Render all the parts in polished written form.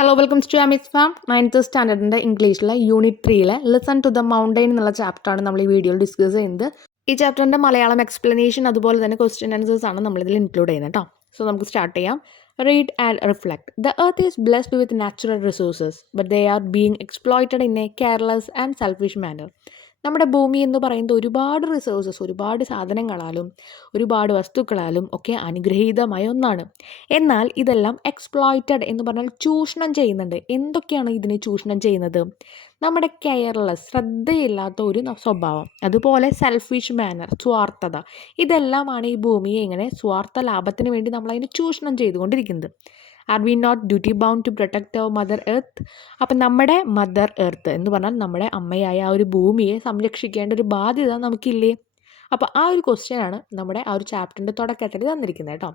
Hello welcome to ആമിസ് farm 9th സ്റ്റാൻഡേർഡിൻ്റെ ഇംഗ്ലീഷിലെ unit 3 listen to the mountain എന്നുള്ള ചാപ്റ്ററാണ് നമ്മൾ ഈ വീഡിയോയിൽ ഡിസ്കസ് ചെയ്യുന്നത്. ഈ ചാപ്റ്ററിൻ്റെ മലയാളം എക്സ്പ്ലനേഷൻ അതുപോലെ തന്നെ ക്വസ്റ്റ്യൻ ആൻസേഴ്സ് ആണ് നമ്മളിതിൽ ഇൻക്ലൂഡ് ചെയ്യുന്നത് കേട്ടോ. സോ നമുക്ക് സ്റ്റാർട്ട് ചെയ്യാം. Read and reflect. The earth is blessed with natural resources but they are being exploited in a careless and selfish manner. നമ്മുടെ ഭൂമി എന്ന് പറയുന്നത് ഒരുപാട് റിസോഴ്സസ്, ഒരുപാട് സാധനങ്ങളാലും ഒരുപാട് വസ്തുക്കളാലും ഒക്കെ അനുഗ്രഹീതമായ ഒന്നാണ്. എന്നാൽ ഇതെല്ലാം എക്സ്പ്ലോയിറ്റഡ് എന്ന് പറഞ്ഞാൽ ചൂഷണം ചെയ്യുന്നുണ്ട്. എന്തൊക്കെയാണ് ഇതിനെ ചൂഷണം ചെയ്യുന്നത്? നമ്മുടെ കെയർലെസ്, ശ്രദ്ധയില്ലാത്ത ഒരു സ്വഭാവം, അതുപോലെ സെൽഫിഷ് മാനർ, സ്വാർത്ഥത, ഇതെല്ലാമാണ് ഈ ഭൂമിയെ ഇങ്ങനെ സ്വാർത്ഥ ലാഭത്തിന് വേണ്ടി നമ്മളതിനെ ചൂഷണം ചെയ്തുകൊണ്ടിരിക്കുന്നത്. Are we not duty bound to protect our mother earth? അപ്പം നമ്മുടെ മദർ എർത്ത് എന്ന് പറഞ്ഞാൽ നമ്മുടെ അമ്മയായ ആ ഒരു ഭൂമിയെ സംരക്ഷിക്കേണ്ട ഒരു ബാധ്യത നമുക്കില്ലേ? അപ്പോൾ ആ ഒരു ക്വസ്റ്റ്യനാണ് നമ്മുടെ ആ ഒരു ചാപ്റ്ററിൻ്റെ തുടക്കത്തിൽ തന്നിരിക്കുന്നത് കേട്ടോ.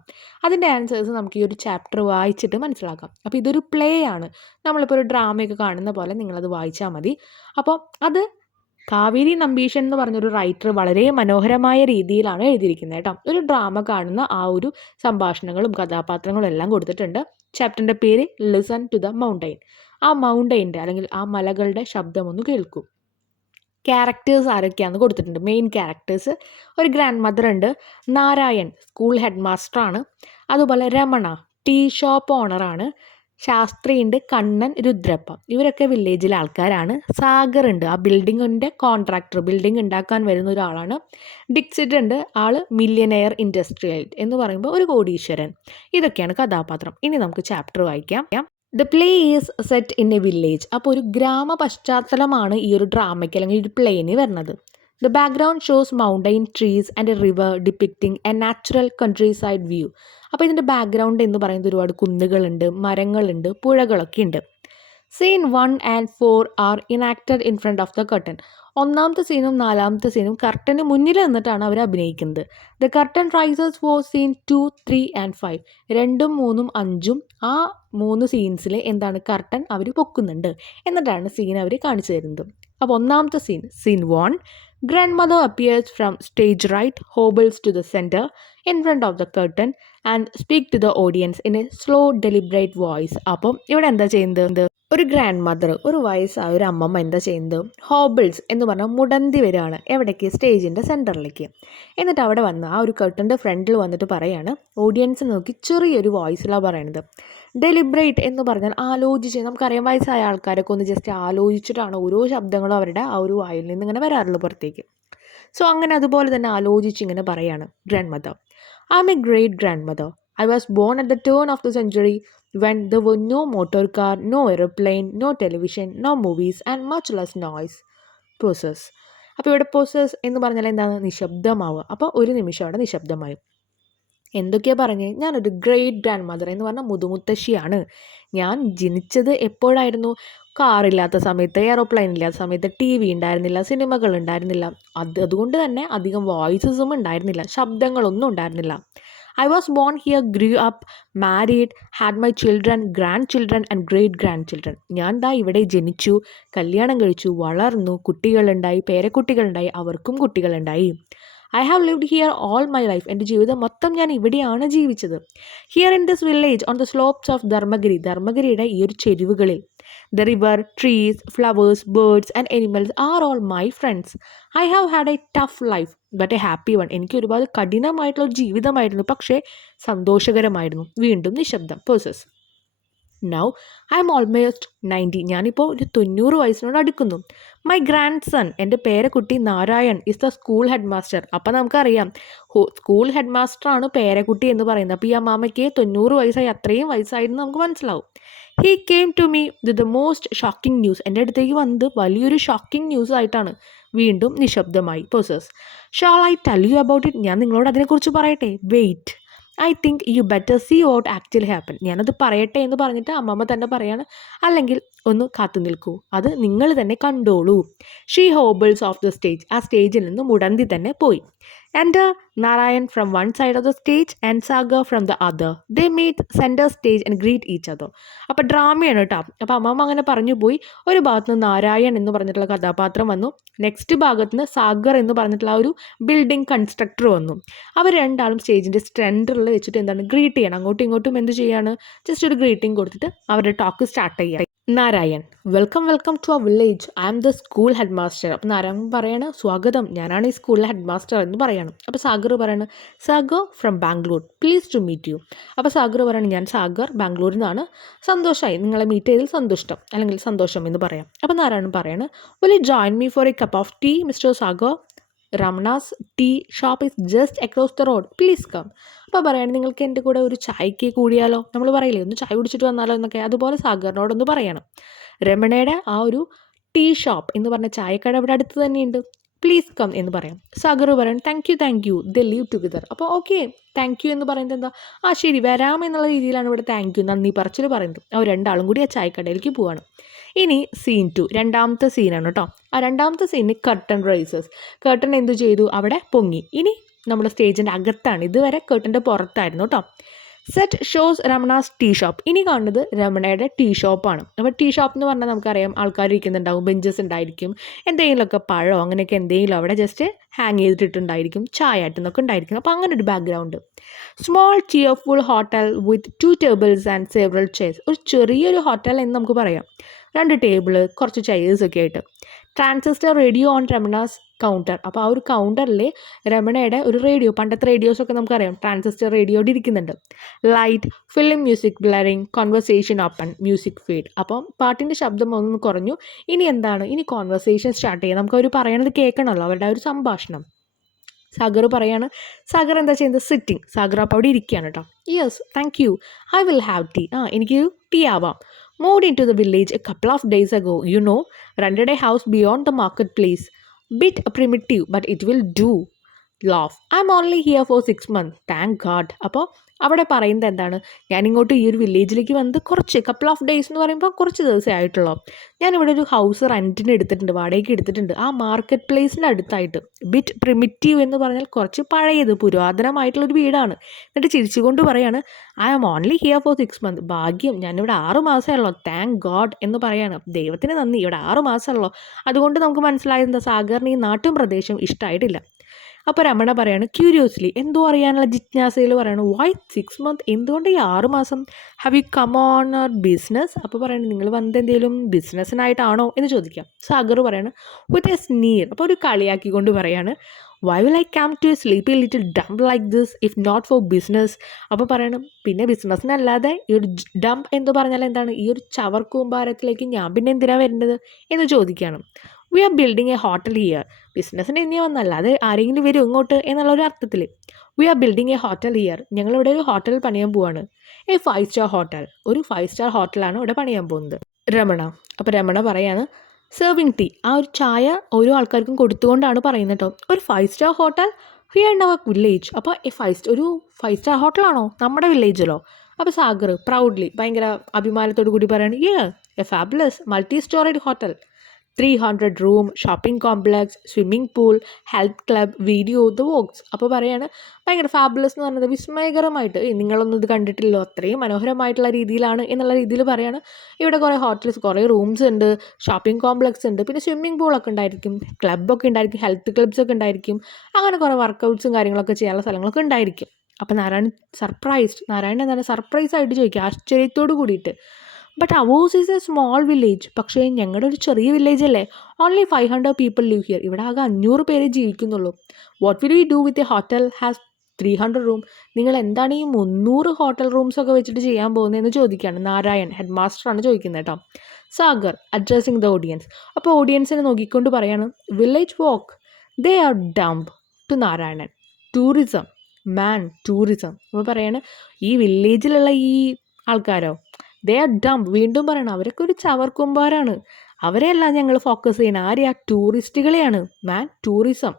അതിൻ്റെ ആൻസേഴ്സ് നമുക്ക് ഈ ഒരു ചാപ്റ്റർ വായിച്ചിട്ട് മനസ്സിലാക്കാം. അപ്പോൾ ഇതൊരു പ്ലേ ആണ്. നമ്മളിപ്പോൾ ഒരു ഡ്രാമയൊക്കെ കാണുന്ന പോലെ നിങ്ങളത് വായിച്ചാൽ മതി. അപ്പോൾ അത് കാവേരി നമ്പീശൻ എന്ന് പറഞ്ഞൊരു റൈറ്റർ വളരെ മനോഹരമായ രീതിയിലാണ് എഴുതിയിരിക്കുന്നത് കേട്ടോ. ഒരു ഡ്രാമ കാണുന്ന ആ ഒരു സംഭാഷണങ്ങളും കഥാപാത്രങ്ങളും എല്ലാം കൊടുത്തിട്ടുണ്ട്. ചാപ്റ്ററിൻ്റെ പേര് ലിസൺ ടു ദ മൗണ്ടെയിൻ. ആ മൗണ്ടെയിൻ്റെ അല്ലെങ്കിൽ ആ മലകളുടെ ശബ്ദമൊന്ന് കേൾക്കൂ. ക്യാരക്ടേഴ്സ് ആരൊക്കെയാണെന്ന് കൊടുത്തിട്ടുണ്ട്. മെയിൻ ക്യാരക്ടേഴ്സ്: ഒരു ഗ്രാൻഡ് മദർ ഉണ്ട്, നാരായൺ സ്കൂൾ ഹെഡ് മാസ്റ്ററാണ്, അതുപോലെ രമണ ടീ ഷോപ്പ് ഓണറാണ്, ശാസ്ത്രിയുണ്ട്, കണ്ണൻ, രുദ്രപ്പ, ഇവരൊക്കെ വില്ലേജിലെ ആൾക്കാരാണ്. സാഗർ ഉണ്ട്, ആ ബിൽഡിങ്ങിൻ്റെ കോൺട്രാക്ടർ, ബിൽഡിംഗ് ഉണ്ടാക്കാൻ വരുന്ന ഒരാളാണ്. ഡിക്സിറ്റ് ഉണ്ട്, ആൾ മില്യനെയർ ഇൻഡസ്ട്രിയൽ എന്ന് പറയുമ്പോൾ ഒരു കോടീശ്വരൻ. ഇതൊക്കെയാണ് കഥാപാത്രം. ഇനി നമുക്ക് ചാപ്റ്റർ വായിക്കാം. The play is set in A village. അപ്പോൾ ഒരു ഗ്രാമ പശ്ചാത്തലമാണ് ഈ ഒരു ഡ്രാമയ്ക്ക് അല്ലെങ്കിൽ ഒരു പ്ലേന് വരുന്നത്. The background shows mountain trees and a river depicting a natural countryside view. അപ്പോൾ ഇതിൻ്റെ ബാക്ക്ഗ്രൗണ്ട് എന്ന് പറയുന്നത് ഒരുപാട് കുന്നുകളുണ്ട്, മരങ്ങളുണ്ട്, പുഴകളൊക്കെ ഉണ്ട്. Scene 1 and 4 are enacted in front of the curtain. ഒന്നാമത്തെ സീനും നാലാമത്തെ സീനും കർട്ടന് മുന്നിൽ നിന്നിട്ടാണ് അവർ അഭിനയിക്കുന്നത്. The curtain raisers for scene 2, 3 and 5. 2, 3, 5 ആ 3 സീൻസിൽ എന്താണ് കർട്ടൻ അവർ പൊക്കുന്നുണ്ട്. എന്നിട്ടാണ് സീൻ അവർ കാണിച്ചു തരുന്നത്. അപ്പോൾ ഒന്നാമത്തെ scene 1, grandmother appears from stage right, hobbles to the center in front of the curtain and speak to the audience in a slow deliberate voice. അപ്പം ഇവിടെ എന്താ ചെയ്യുന്നത്? ഒരു ഗ്രാൻഡ് മദർ, ഒരു വയസ്സായ ഒരു അമ്മമ്മ എന്താ ചെയ്യുന്നത്? ഹോബിൾസ് എന്ന് പറഞ്ഞാൽ മുടന്തി വരികയാണ്. എവിടേക്ക്? സ്റ്റേജിൻ്റെ സെൻറ്ററിലേക്ക്. എന്നിട്ട് അവിടെ വന്ന് ആ ഒരു കർട്ടൻ്റെ ഫ്രണ്ടിൽ വന്നിട്ട് പറയാണ്, ഓഡിയൻസ് നോക്കി ചെറിയൊരു വോയിസിലാണ് പറയണത്. ഡെലിബ്രേറ്റ് എന്ന് പറഞ്ഞാൽ ആലോചിച്ച്, നമുക്കറിയാം വയസ്സായ ആൾക്കാരൊക്കെ ഒന്ന് ജസ്റ്റ് ആലോചിച്ചിട്ടാണ് ഓരോ ശബ്ദങ്ങളും അവരുടെ ആ ഒരു വായിൽ നിന്ന് ഇങ്ങനെ വരാറുള്ളൂ പുറത്തേക്ക്. സോ അങ്ങനെ അതുപോലെ തന്നെ ആലോചിച്ച് ഇങ്ങനെ പറയാണ് grandmother. I M A great grand mother. I was born at the turn of the century when there were no motor car, no aeroplane, no television, no movies and much less noise. Process. അപ്പോൾ ഇവിടെ process എന്ന് പറഞ്ഞാൽ എന്താണ്? നിശബ്ദമാവുക. അപ്പോൾ ഒരു നിമിഷം അവിടെ നിശബ്ദമായി. എന്തൊക്കെയാണ് പറഞ്ഞ്? ഞാനൊരു ഗ്രേറ്റ് ഗ്രാൻഡ് മദർ എന്ന് പറഞ്ഞാൽ മുതുമുത്തശ്ശിയാണ്. ഞാൻ ജനിച്ചത് എപ്പോഴായിരുന്നു? കാറില്ലാത്ത സമയത്ത്, എയറോപ്ലെയിൻ ഇല്ലാത്ത സമയത്ത്, TV ഉണ്ടായിരുന്നില്ല, സിനിമകൾ ഉണ്ടായിരുന്നില്ല, അതുകൊണ്ട് തന്നെ അധികം വോയിസസും ഉണ്ടായിരുന്നില്ല, ശബ്ദങ്ങളൊന്നും ഉണ്ടായിരുന്നില്ല. I was born here, grew up, married, had my children, grandchildren and great grandchildren. ഞാൻ ദാ ഇവിടെ ജനിച്ചു, കല്യാണം കഴിച്ചു, വളർന്നു, കുട്ടികളുണ്ടായി, പേരക്കുട്ടികളുണ്ടായി, അവർക്കും കുട്ടികളുണ്ടായി. I have lived here all my life. എൻ്റെ ജീവിതം മൊത്തം ഞാൻ ഇവിടെയാണ് ജീവിച്ചത്. Here in this village on the slopes of Dharmagiri, ധർമ്മഗിരിയുടെ ഈ ഒരു ചെരുവുകളിൽ. The river, trees, flowers, birds and animals are all my friends. I have had a tough life but a happy one. എനിക്ക് ഒരുപാട് കഠിനമായിട്ടുള്ള ഒരു ജീവിതമായിരുന്നു, പക്ഷേ സന്തോഷകരമായിരുന്നു. വീണ്ടും നിശബ്ദം. Pauses. Now I'm almost 90. ഞാനിപ്പോൾ ഒരു 90 വയസ്സിനോട് അടുക്കുന്നു. മൈ ഗ്രാൻഡ് സൺ, എൻ്റെ പേരക്കുട്ടി Narayan, is the school head master. അപ്പം നമുക്കറിയാം സ്കൂൾ ഹെഡ് മാസ്റ്ററാണ് പേരക്കുട്ടി എന്ന് പറയുന്നത്. അപ്പോൾ ഈ അമ്മാമയ്ക്ക് 90 വയസ്സായി, അത്രയും വയസ്സായിരുന്നു നമുക്ക് മനസ്സിലാവും. He came to me with the most shocking news. എൻ്റെ അടുത്തേക്ക് വന്നത് വലിയൊരു ഷോക്കിംഗ് ന്യൂസ് ആയിട്ടാണ്. വീണ്ടും നിശബ്ദമായി. Pauses. Shall I tell you about it? ഞാൻ നിങ്ങളോട് അതിനെക്കുറിച്ച് പറയട്ടെ? Wait, I think you better see what actually happen. ഞാനത് പറയട്ടെ എന്ന് പറഞ്ഞിട്ട് അമ്മമ്മ തന്നെ പറയാണ്, അല്ലെങ്കിൽ ഒന്ന് കാത്തു നിൽക്കൂ, അത് നിങ്ങൾ തന്നെ കണ്ടോളൂ. She hobbles of the stage. ആ സ്റ്റേജിൽ നിന്ന് മുടന്തി തന്നെ പോയി. Enter Narayan from one side of the stage and Sagar from the other. They meet center stage and greet each other. അപ്പോൾ ഡ്രാമയാണ് കേട്ടോ. അപ്പോൾ അമ്മമ്മ അങ്ങനെ പറഞ്ഞു പോയി. ഒരു ഭാഗത്ത് നിന്ന് നാരായൺ എന്ന് പറഞ്ഞിട്ടുള്ള കഥാപാത്രം വന്നു. നെക്സ്റ്റ് ഭാഗത്ത് നിന്ന് സാഗർ എന്ന് പറഞ്ഞിട്ടുള്ള ഒരു ബിൽഡിംഗ് കൺസ്ട്രക്ടർ വന്നു. അവർ രണ്ടാളും സ്റ്റേജിൻ്റെ സെൻറ്ററിൽ വെച്ചിട്ട് എന്താണ് ഗ്രീറ്റ് ചെയ്യണം. അങ്ങോട്ടും ഇങ്ങോട്ടും എന്ത് ചെയ്യാണ്, ജസ്റ്റ് ഒരു ഗ്രീറ്റിംഗ് കൊടുത്തിട്ട് അവരുടെ ടോക്ക് സ്റ്റാർട്ട് ചെയ്യുക. Narayan, welcome welcome to our village. I am the school head master. അപ്പോൾ നാരായൺ പറയണ സ്വാഗതം, ഞാനാണ് ഈ സ്കൂളിലെ ഹെഡ് മാസ്റ്റർ എന്ന് പറയണം. അപ്പോൾ സാഗർ പറയണ Sagar from Bangalore, please to meet you. അപ്പോൾ സാഗർ പറയണം ഞാൻ സാഗർ ബാംഗ്ലൂരിൽ നിന്നാണ്, സന്തോഷമായി നിങ്ങളെ മീറ്റ് ചെയ്തതിൽ സന്തുഷ്ടം അല്ലെങ്കിൽ സന്തോഷം എന്ന് പറയാം. അപ്പോൾ നാരായൺ പറയണ will you join me for a cup of tea mister Sagar? Ramana's tea shop is just across the road, please come. അപ്പോൾ പറയുകയാണെങ്കിൽ നിങ്ങൾക്ക് എൻ്റെ കൂടെ ഒരു ചായക്ക് കൂടിയാലോ, നമ്മൾ പറയില്ലേ ഒന്ന് ചായ കുടിച്ചിട്ട് വന്നാലോ എന്നൊക്കെ, അതുപോലെ സാഗറിനോടൊന്ന് പറയണം. രമണയുടെ ആ ഒരു ടീ ഷോപ്പ് എന്ന് പറഞ്ഞ ചായക്കട ഇവിടെ അടുത്ത് തന്നെയുണ്ട്, പ്ലീസ് കം എന്ന് പറയാം. സാഗർ പറയണം thank you the leave together. അപ്പോൾ ഓക്കെ താങ്ക് യു എന്ന് പറയുന്നത് എന്താ, ആ ശരി വരാം എന്നുള്ള രീതിയിലാണ് ഇവിടെ താങ്ക് യു നന്ദി പറച്ചിൽ പറയുന്നത്. അവർ രണ്ടാളും കൂടി ആ ചായക്കടയിലേക്ക് പോവാണ്. ഇനി സീൻ 2, രണ്ടാമത്തെ സീനാണ് കേട്ടോ. ആ രണ്ടാമത്തെ സീനിൽ കർട്ടൻ റൈസേഴ്സ്. കർട്ടൻ എന്തു ചെയ്തു, അവിടെ പൊങ്ങി. ഇനി നമ്മുടെ സ്റ്റേജിൻ്റെ അകത്താണ്, ഇതുവരെ കർട്ടൻ്റെ പുറത്തായിരുന്നു കേട്ടോ. Set shows Ramana's tea shop. ഇനി കാണുന്നത് രമണയുടെ ടീ ഷോപ്പാണ്. അപ്പോൾ ടീ ഷോപ്പ് എന്ന് പറഞ്ഞാൽ നമുക്കറിയാം ആൾക്കാർ ഇരിക്കുന്നുണ്ടാവും, ബെഞ്ചസ് ഉണ്ടായിരിക്കും, എന്തെങ്കിലുമൊക്കെ പഴമോ അങ്ങനെയൊക്കെ എന്തെങ്കിലും അവിടെ ജസ്റ്റ് ഹാങ് ചെയ്തിട്ടുണ്ടായിരിക്കും, ചായ ആയിട്ടെന്നൊക്കെ ഉണ്ടായിരിക്കും. അപ്പോൾ അങ്ങനെ ഒരു background. Small cheerful hotel with 2 tables and several chairs. ഒരു ചെറിയൊരു ഹോട്ടൽ എന്ന് നമുക്ക് പറയാം. 2 ടേബിള്, കുറച്ച് ചെയേഴ്സൊക്കെ ആയിട്ട്. Transistor radio on Ramana's counter. അപ്പോൾ ആ ഒരു കൗണ്ടറിൽ രമണയുടെ ഒരു റേഡിയോ, പണ്ടത്തെ റേഡിയോസൊക്കെ നമുക്കറിയാം ട്രാൻസിസ്റ്റർ റേഡിയോയിൽ ഇരിക്കുന്നുണ്ട്. Light, film music blurring, conversation open, music feed. അപ്പം പാട്ടിൻ്റെ ശബ്ദം ഒന്ന് കുറഞ്ഞു. ഇനി എന്താണ്, ഇനി കോൺവെർസേഷൻ സ്റ്റാർട്ട് ചെയ്യാം. നമുക്ക് അവർ പറയണത് കേൾക്കണമല്ലോ, അവരുടെ ആ ഒരു സംഭാഷണം. സാഗർ പറയാണ്, സാഗർ എന്താ ചെയ്യുന്നത്, സിറ്റിംഗ്. സാഗർ അപ്പോൾ അവിടെ ഇരിക്കുകയാണ് കേട്ടോ. Yes thank you, I will have tea. എനിക്ക് ടീ ആവാം. Moved into the village a couple of days ago, you know, rented a house beyond the marketplace. Bit primitive, but it will do. Laugh. I'm only here for 6 months. Thank God. അപ്പോൾ അവിടെ പറയുന്നത് എന്താണ്, ഞാനിങ്ങോട്ട് ഈ ഒരു വില്ലേജിലേക്ക് വന്നത് കുറച്ച് couple of days എന്ന് പറയുമ്പോൾ കുറച്ച് ദിവസമേ ആയിട്ടുള്ളൂ. ഞാനിവിടെ ഒരു ഹൗസ് റെൻറ്റിന് എടുത്തിട്ടുണ്ട്, വാടകയ്ക്ക് എടുത്തിട്ടുണ്ട്, ആ മാർക്കറ്റ് പ്ലേസിൻ്റെ അടുത്തായിട്ട്. ബിറ്റ് പ്രിമിറ്റീവ് എന്ന് പറഞ്ഞാൽ കുറച്ച് പഴയത്, പുരാതനമായിട്ടുള്ളൊരു വീടാണ്. എന്നിട്ട് ചിരിച്ചുകൊണ്ട് പറയാണ്, I am only here for 6 months. ഭാഗ്യം, ഞാനിവിടെ 6 മാസമേ ഉള്ളൂ. താങ്ക് ഗോഡ് എന്ന് പറയാണ്. ദൈവത്തിന് നന്ദി, ഇവിടെ 6 മാസമുള്ളൂ. അതുകൊണ്ട് നമുക്ക് മനസ്സിലായത് എന്താ, സാഗറിന് ഈ നാട്ടും പ്രദേശം ഇഷ്ടമായിട്ടില്ല. അപ്പോൾ രമണ പറയാണ് ക്യൂരിയോസ്ലി, എന്തോ അറിയാനുള്ള ജിജ്ഞാസയിൽ പറയണം, വൈ 6 months, എന്തുകൊണ്ട് ഈ 6 മാസം? Have you come on our business? അപ്പോൾ പറയണം നിങ്ങൾ വന്നത് എന്തെങ്കിലും ബിസിനസ്സിനായിട്ടാണോ എന്ന് ചോദിക്കാം. സാഗർ പറയാണ് വിത്ത് എ സ്നീർ, അപ്പോൾ ഒരു കളിയാക്കിക്കൊണ്ട് പറയാണ്, why will I come to a sleepy little dump like this if not for business? അപ്പോൾ പറയണം പിന്നെ ബിസിനസ്സിനല്ലാതെ ഈ ഒരു ഡംപ് എന്ന് പറഞ്ഞാൽ എന്താണ്, ഈ ഒരു ചവർ കൂമ്പാരത്തിലേക്ക് ഞാൻ പിന്നെ എന്തിനാണ് വരേണ്ടത് എന്ന് ചോദിക്കുകയാണ്. We are building a hotel here. ബിസിനസ്സിന് ഇനി വന്നല്ല, അത് ആരെങ്കിലും വരും ഇങ്ങോട്ട് എന്നുള്ളൊരു അർത്ഥത്തിൽ. We are building a hotel here. ഞങ്ങളിവിടെ ഒരു ഹോട്ടൽ പണിയാൻ പോവാണ്. A 5 star hotel. ഒരു 5 star ഹോട്ടലാണ് ഇവിടെ പണിയാൻ പോകുന്നത്. രമണ, അപ്പോൾ രമണ പറയാണ് സെർവിങ് ടീ. ആ ഒരു ചായ ഓരോ ആൾക്കാർക്കും കൊടുത്തുകൊണ്ടാണ് പറയുന്നത് കേട്ടോ. ഒരു 5 star hotel here in our village. അപ്പോൾ ഒരു 5 star ഹോട്ടലാണോ നമ്മുടെ വില്ലേജിലോ? അപ്പോൾ സാഗർ പ്രൗഡ്ലി ഭയങ്കര അഭിമാനത്തോടു കൂടി പറയാണ്, A fabulous multi storeyed hotel, 300 room, shopping complex, swimming pool, health club, video, the works. അപ്പോൾ പറയാണ് ഭയങ്കര ഫാബുലസ് എന്ന് പറയുന്നത് വിസ്മയകരമായിട്ട്, നിങ്ങളൊന്നും ഇത് കണ്ടിട്ടില്ലോ, അത്രയും മനോഹരമായിട്ടുള്ള രീതിയിലാണ് എന്നുള്ള രീതിയിൽ പറയാണ്. ഇവിടെ കുറേ ഹോട്ടൽസ്, കുറേ റൂംസ് ഉണ്ട്, ഷോപ്പിംഗ് കോംപ്ലക്സ് ഉണ്ട്, പിന്നെ സ്വിമ്മിംഗ് പൂളൊക്കെ ഉണ്ടായിരിക്കും, ക്ലബ്ബൊക്കെ ഉണ്ടായിരിക്കും, ഹെൽത്ത് ക്ലബ്സൊക്കെ ഉണ്ടായിരിക്കും, അങ്ങനെ കുറേ വർക്കൗട്ട്സും കാര്യങ്ങളൊക്കെ ചെയ്യാനുള്ള സ്ഥലങ്ങളൊക്കെ ഉണ്ടായിരിക്കും. അപ്പോൾ നാരായണൻ എന്താണ് സർപ്രൈസ് ആയിട്ട് ചോദിക്കുക, ആശ്ചര്യത്തോട് കൂടിയിട്ട്. But ours is a small village. പക്ഷേ ഞങ്ങളുടെ ഒരു ചെറിയ വില്ലേജ് അല്ലേ. Only 500 people live here. ഇവിടെ ആകെ 500 പേരെ ജീവിക്കുന്നുള്ളൂ. What will we do with a hotel has 300 room? നിങ്ങൾ എന്താണ് ഈ 300 ഹോട്ടൽ റൂംസൊക്കെ വെച്ചിട്ട് ചെയ്യാൻ പോകുന്നതെന്ന് ചോദിക്കുകയാണ്. നാരായൺ ഹെഡ് മാസ്റ്ററാണ് ചോദിക്കുന്നത് കേട്ടോ. Sagar addressing the audience. അപ്പോൾ ഓഡിയൻസിനെ നോക്കിക്കൊണ്ട് പറയാണ്, വില്ലേജ് വോക്ക്, they are dump to Narayanan. Tourism tourism. അപ്പോൾ പറയാണ് ഈ വില്ലേജിലുള്ള ഈ ആൾക്കാരോ, ദേ ആർ ഡംപ്. വീണ്ടും പറയണം അവരൊക്കെ ഒരു ചവർക്കുമ്പാരാണ്, അവരെയല്ല ഞങ്ങൾ ഫോക്കസ് ചെയ്യണം, ആരെയാ, ടൂറിസ്റ്റുകളെയാണ്. Tourism.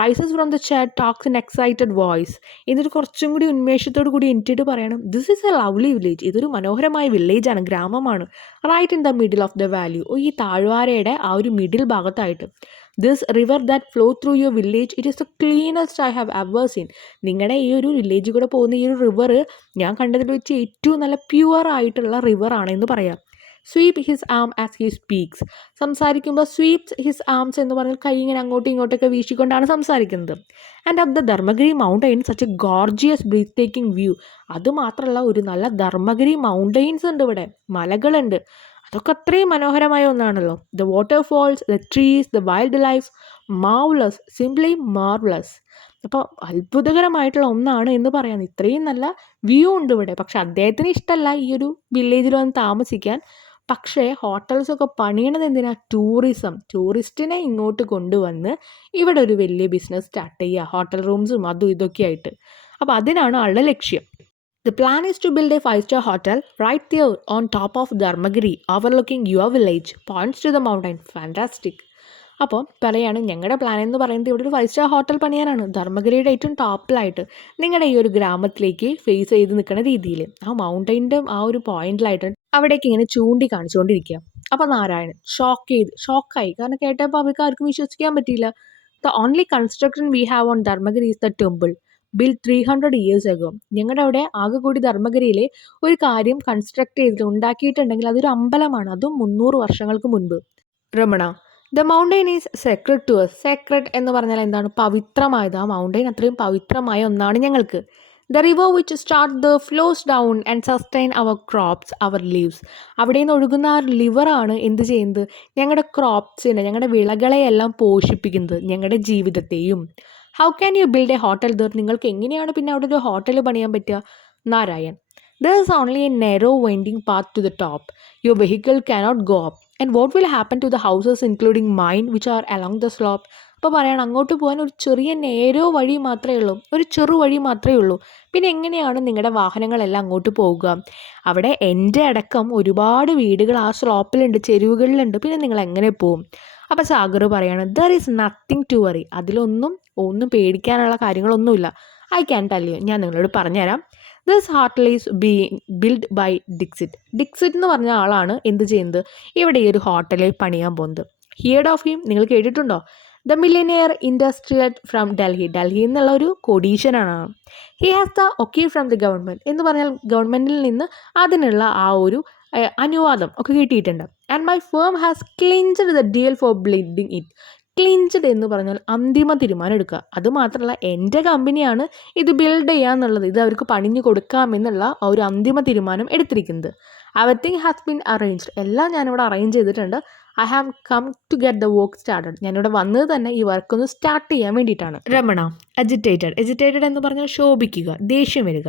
Rises from the chair, talks in excited voice. എന്നിട്ട് കുറച്ചും കൂടി ഉന്മേഷത്തോടു കൂടി എനിറ്റിട്ട് പറയണം, this is a lovely village. ഇതൊരു മനോഹരമായ വില്ലേജാണ്, ഗ്രാമമാണ്. Right in the middle of the valley. ഈ താഴ്വാരയുടെ ആ ഒരു മിഡിൽ ഭാഗത്തായിട്ട്. This river that flow through your village it is the cleanest I have ever seen. നിങ്ങളുടെ ഈ ഒരു വില്ലേജിൽ കൂടെ പോകുന്ന ഈ ഒരു റിവർ ഞാൻ കണ്ടതിൽ വെച്ച് ഏറ്റവും നല്ല പ്യുവർ ആയിട്ടുള്ള റിവർ ആണെന്ന് പറയാം. Sweep his arm as he speaks. സംസാരിക്കുമ്പോൾ സ്വീപ്സ് ഹിസ് ആംസ് എന്ന് പറഞ്ഞാൽ കൈ ഇങ്ങനെ അങ്ങോട്ടും ഇങ്ങോട്ടൊക്കെ വീശിക്കൊണ്ടാണ് സംസാരിക്കുന്നത്. And up the Dharmagiri mountain such a gorgeous breathtaking view. അതുമാത്രമല്ല ഒരു നല്ല ധർമ്മഗിരി മൗണ്ടൈൻസ് ഉണ്ട് ഇവിടെ, മലകളുണ്ട്. അതൊക്കെ അത്രയും മനോഹരമായ ഒന്നാണല്ലോ. The waterfalls, the trees, the wildlife, marvellous, simply marvellous. അപ്പോൾ അത്ഭുതകരമായിട്ടുള്ള ഒന്നാണ് എന്ന് പറയാം. ഇത്രയും നല്ല വ്യൂ ഉണ്ട് ഇവിടെ. പക്ഷെ അദ്ദേഹത്തിന് ഇഷ്ടമല്ല ഈ ഒരു വില്ലേജിൽ വന്ന് താമസിക്കാൻ. പക്ഷേ ഹോട്ടൽസൊക്കെ പണിയണത് എന്തിനാ? ടൂറിസ്റ്റിനെ ഇങ്ങോട്ട് കൊണ്ടുവന്ന് ഇവിടെ ഒരു വലിയ ബിസിനസ് സ്റ്റാർട്ട് ചെയ്യുക, ഹോട്ടൽ റൂംസും അതും ഇതൊക്കെ ആയിട്ട്. അപ്പോൾ അതിനാണ് ആളുടെ ലക്ഷ്യം. The plan is to build a 5-star hotel right there on top of Dharmagiri, overlooking your village. Points to the mountain. Fantastic. അപ്പോൾ പറയാണ് ഞങ്ങളുടെ പ്ലാൻ എന്ന് പറയുന്നത് ഇവിടെ ഒരു 5-star ഹോട്ടൽ പണിയാനാണ്, ധർമ്മഗിരിയുടെ ഏറ്റവും ടോപ്പിലായിട്ട് നിങ്ങളുടെ ഈ ഒരു ഗ്രാമത്തിലേക്ക് ഫേസ് ചെയ്ത് നിൽക്കുന്ന രീതിയിൽ ആ മൗണ്ടൈൻ്റെ ആ ഒരു പോയിന്റിലായിട്ട് അവിടേക്ക് ഇങ്ങനെ ചൂണ്ടി കാണിച്ചുകൊണ്ടിരിക്കുക. അപ്പോൾ നാരായണൻ ഷോക്കായി. കാരണം കേട്ടപ്പോൾ അവർക്ക് ആർക്കും വിശ്വസിക്കാൻ പറ്റിയില്ല. The only construction we have on Dharmagiri is the temple build 300 years ago. ഞങ്ങളുടെ അവിടെ ആകെ കൂടി ധർമ്മഗിരിയിലെ ഒരു കാര്യം കൺസ്ട്രക്ട് ചെയ്തിട്ട് ഉണ്ടാക്കിയിട്ടുണ്ടെങ്കിൽ അതൊരു അമ്പലമാണ്, അതും 300 വർഷങ്ങൾക്ക് മുൻപ്. Ramana, the mountain is sacred to us. Sacred എന്ന് പറഞ്ഞാൽ എന്താണ്? പവിത്രമായത്. ആ മൗണ്ടെയിൻ അത്രയും പവിത്രമായ ഒന്നാണ് ഞങ്ങൾക്ക്. The river which start the flows down and sustain our crops our leaves. അവിടെ നിന്ന് ഒഴുകുന്ന ആ ലിവറാണ് എന്ത് ചെയ്യുന്നത്? ഞങ്ങളുടെ ക്രോപ്സിനെ, ഞങ്ങളുടെ വിളകളെയെല്ലാം പോഷിപ്പിക്കുന്നത്, ഞങ്ങളുടെ ജീവിതത്തെയും. How can you build a hotel there? നിങ്ങൾക്ക് എങ്ങനെയാണ് പിന്നെ അവിടെ ഒരു ഹോട്ടൽ പണിയാൻ പറ്റുക? Narayan, there is only a narrow winding path to the top. Your vehicle cannot go up. And what will happen to the houses including mine which are along the slope? അപ്പോൾ പറയണം അങ്ങോട്ട് പോകാൻ ഒരു ചെറിയ നേരോ വഴി മാത്രമേ ഉള്ളൂ, ഒരു ചെറു വഴി മാത്രമേ ഉള്ളൂ. പിന്നെ എങ്ങനെയാണ് നിങ്ങളുടെ വാഹനങ്ങളെല്ലാം അങ്ങോട്ട് പോകുക? അവിടെ എൻ്റെ അടക്കം ഒരുപാട് വീടുകൾ ആ സ്ലോപ്പിലുണ്ട്, ചെരുവുകളിലുണ്ട്. പിന്നെ നിങ്ങൾ എങ്ങനെ പോകും? അപ്പോൾ സാഗർ പറയാണ് there is nothing to worry. അതിലൊന്നും പേടിക്കാനുള്ള കാര്യങ്ങളൊന്നുമില്ല. ഐ ക്യാൻ ടെൽ യു, ഞാൻ നിങ്ങളോട് പറഞ്ഞുതരാം. This hotel is build by Dixit. Dixit എന്ന് പറഞ്ഞ ആളാണ് എന്ത് ചെയ്യുന്നത്? ഇവിടെ ഈ ഒരു ഹോട്ടലിൽ പണിയാൻ പോകുന്നത്. ഹിയർഡ് ഓഫ് ഹിം, നിങ്ങൾ കേട്ടിട്ടുണ്ടോ? The millionaire industrial from Delhi. Delhi എന്നുള്ള ഒരു കൊടീശ്വരനാണ്. He has the okay from the government. എന്ന് പറഞ്ഞാൽ ഗവൺമെൻറ്റിൽ നിന്ന് അതിനുള്ള ആ ഒരു അനുവാദം ഒക്കെ കിട്ടിയിട്ടുണ്ട്. And my firm has clinched the deal for building it. Clinched എന്ന് പറഞ്ഞാൽ അന്തിമ തീരുമാനം എടുക്കുക. അതുമാത്രമല്ല എൻ്റെ കമ്പനിയാണ് ഇത് ബിൽഡ് ചെയ്യാന്നുള്ളത്, ഇത് അവർക്ക് പണിഞ്ഞു കൊടുക്കാമെന്നുള്ള ആ ഒരു അന്തിമ തീരുമാനം എടുത്തിരിക്കുന്നത്. Everything has been arranged. എല്ലാം ഞാനിവിടെ അറേഞ്ച് ചെയ്തിട്ടുണ്ട്. I have come to get the work started. ഞാനിവിടെ വന്നത് തന്നെ ഈ വർക്ക് ഒന്ന് സ്റ്റാർട്ട് ചെയ്യാൻ വേണ്ടിയിട്ടാണ്. രമണ, എജിറ്റേറ്റഡ് എന്ന് പറഞ്ഞാൽ ശോഭിക്കുക, ദേഷ്യം വരിക.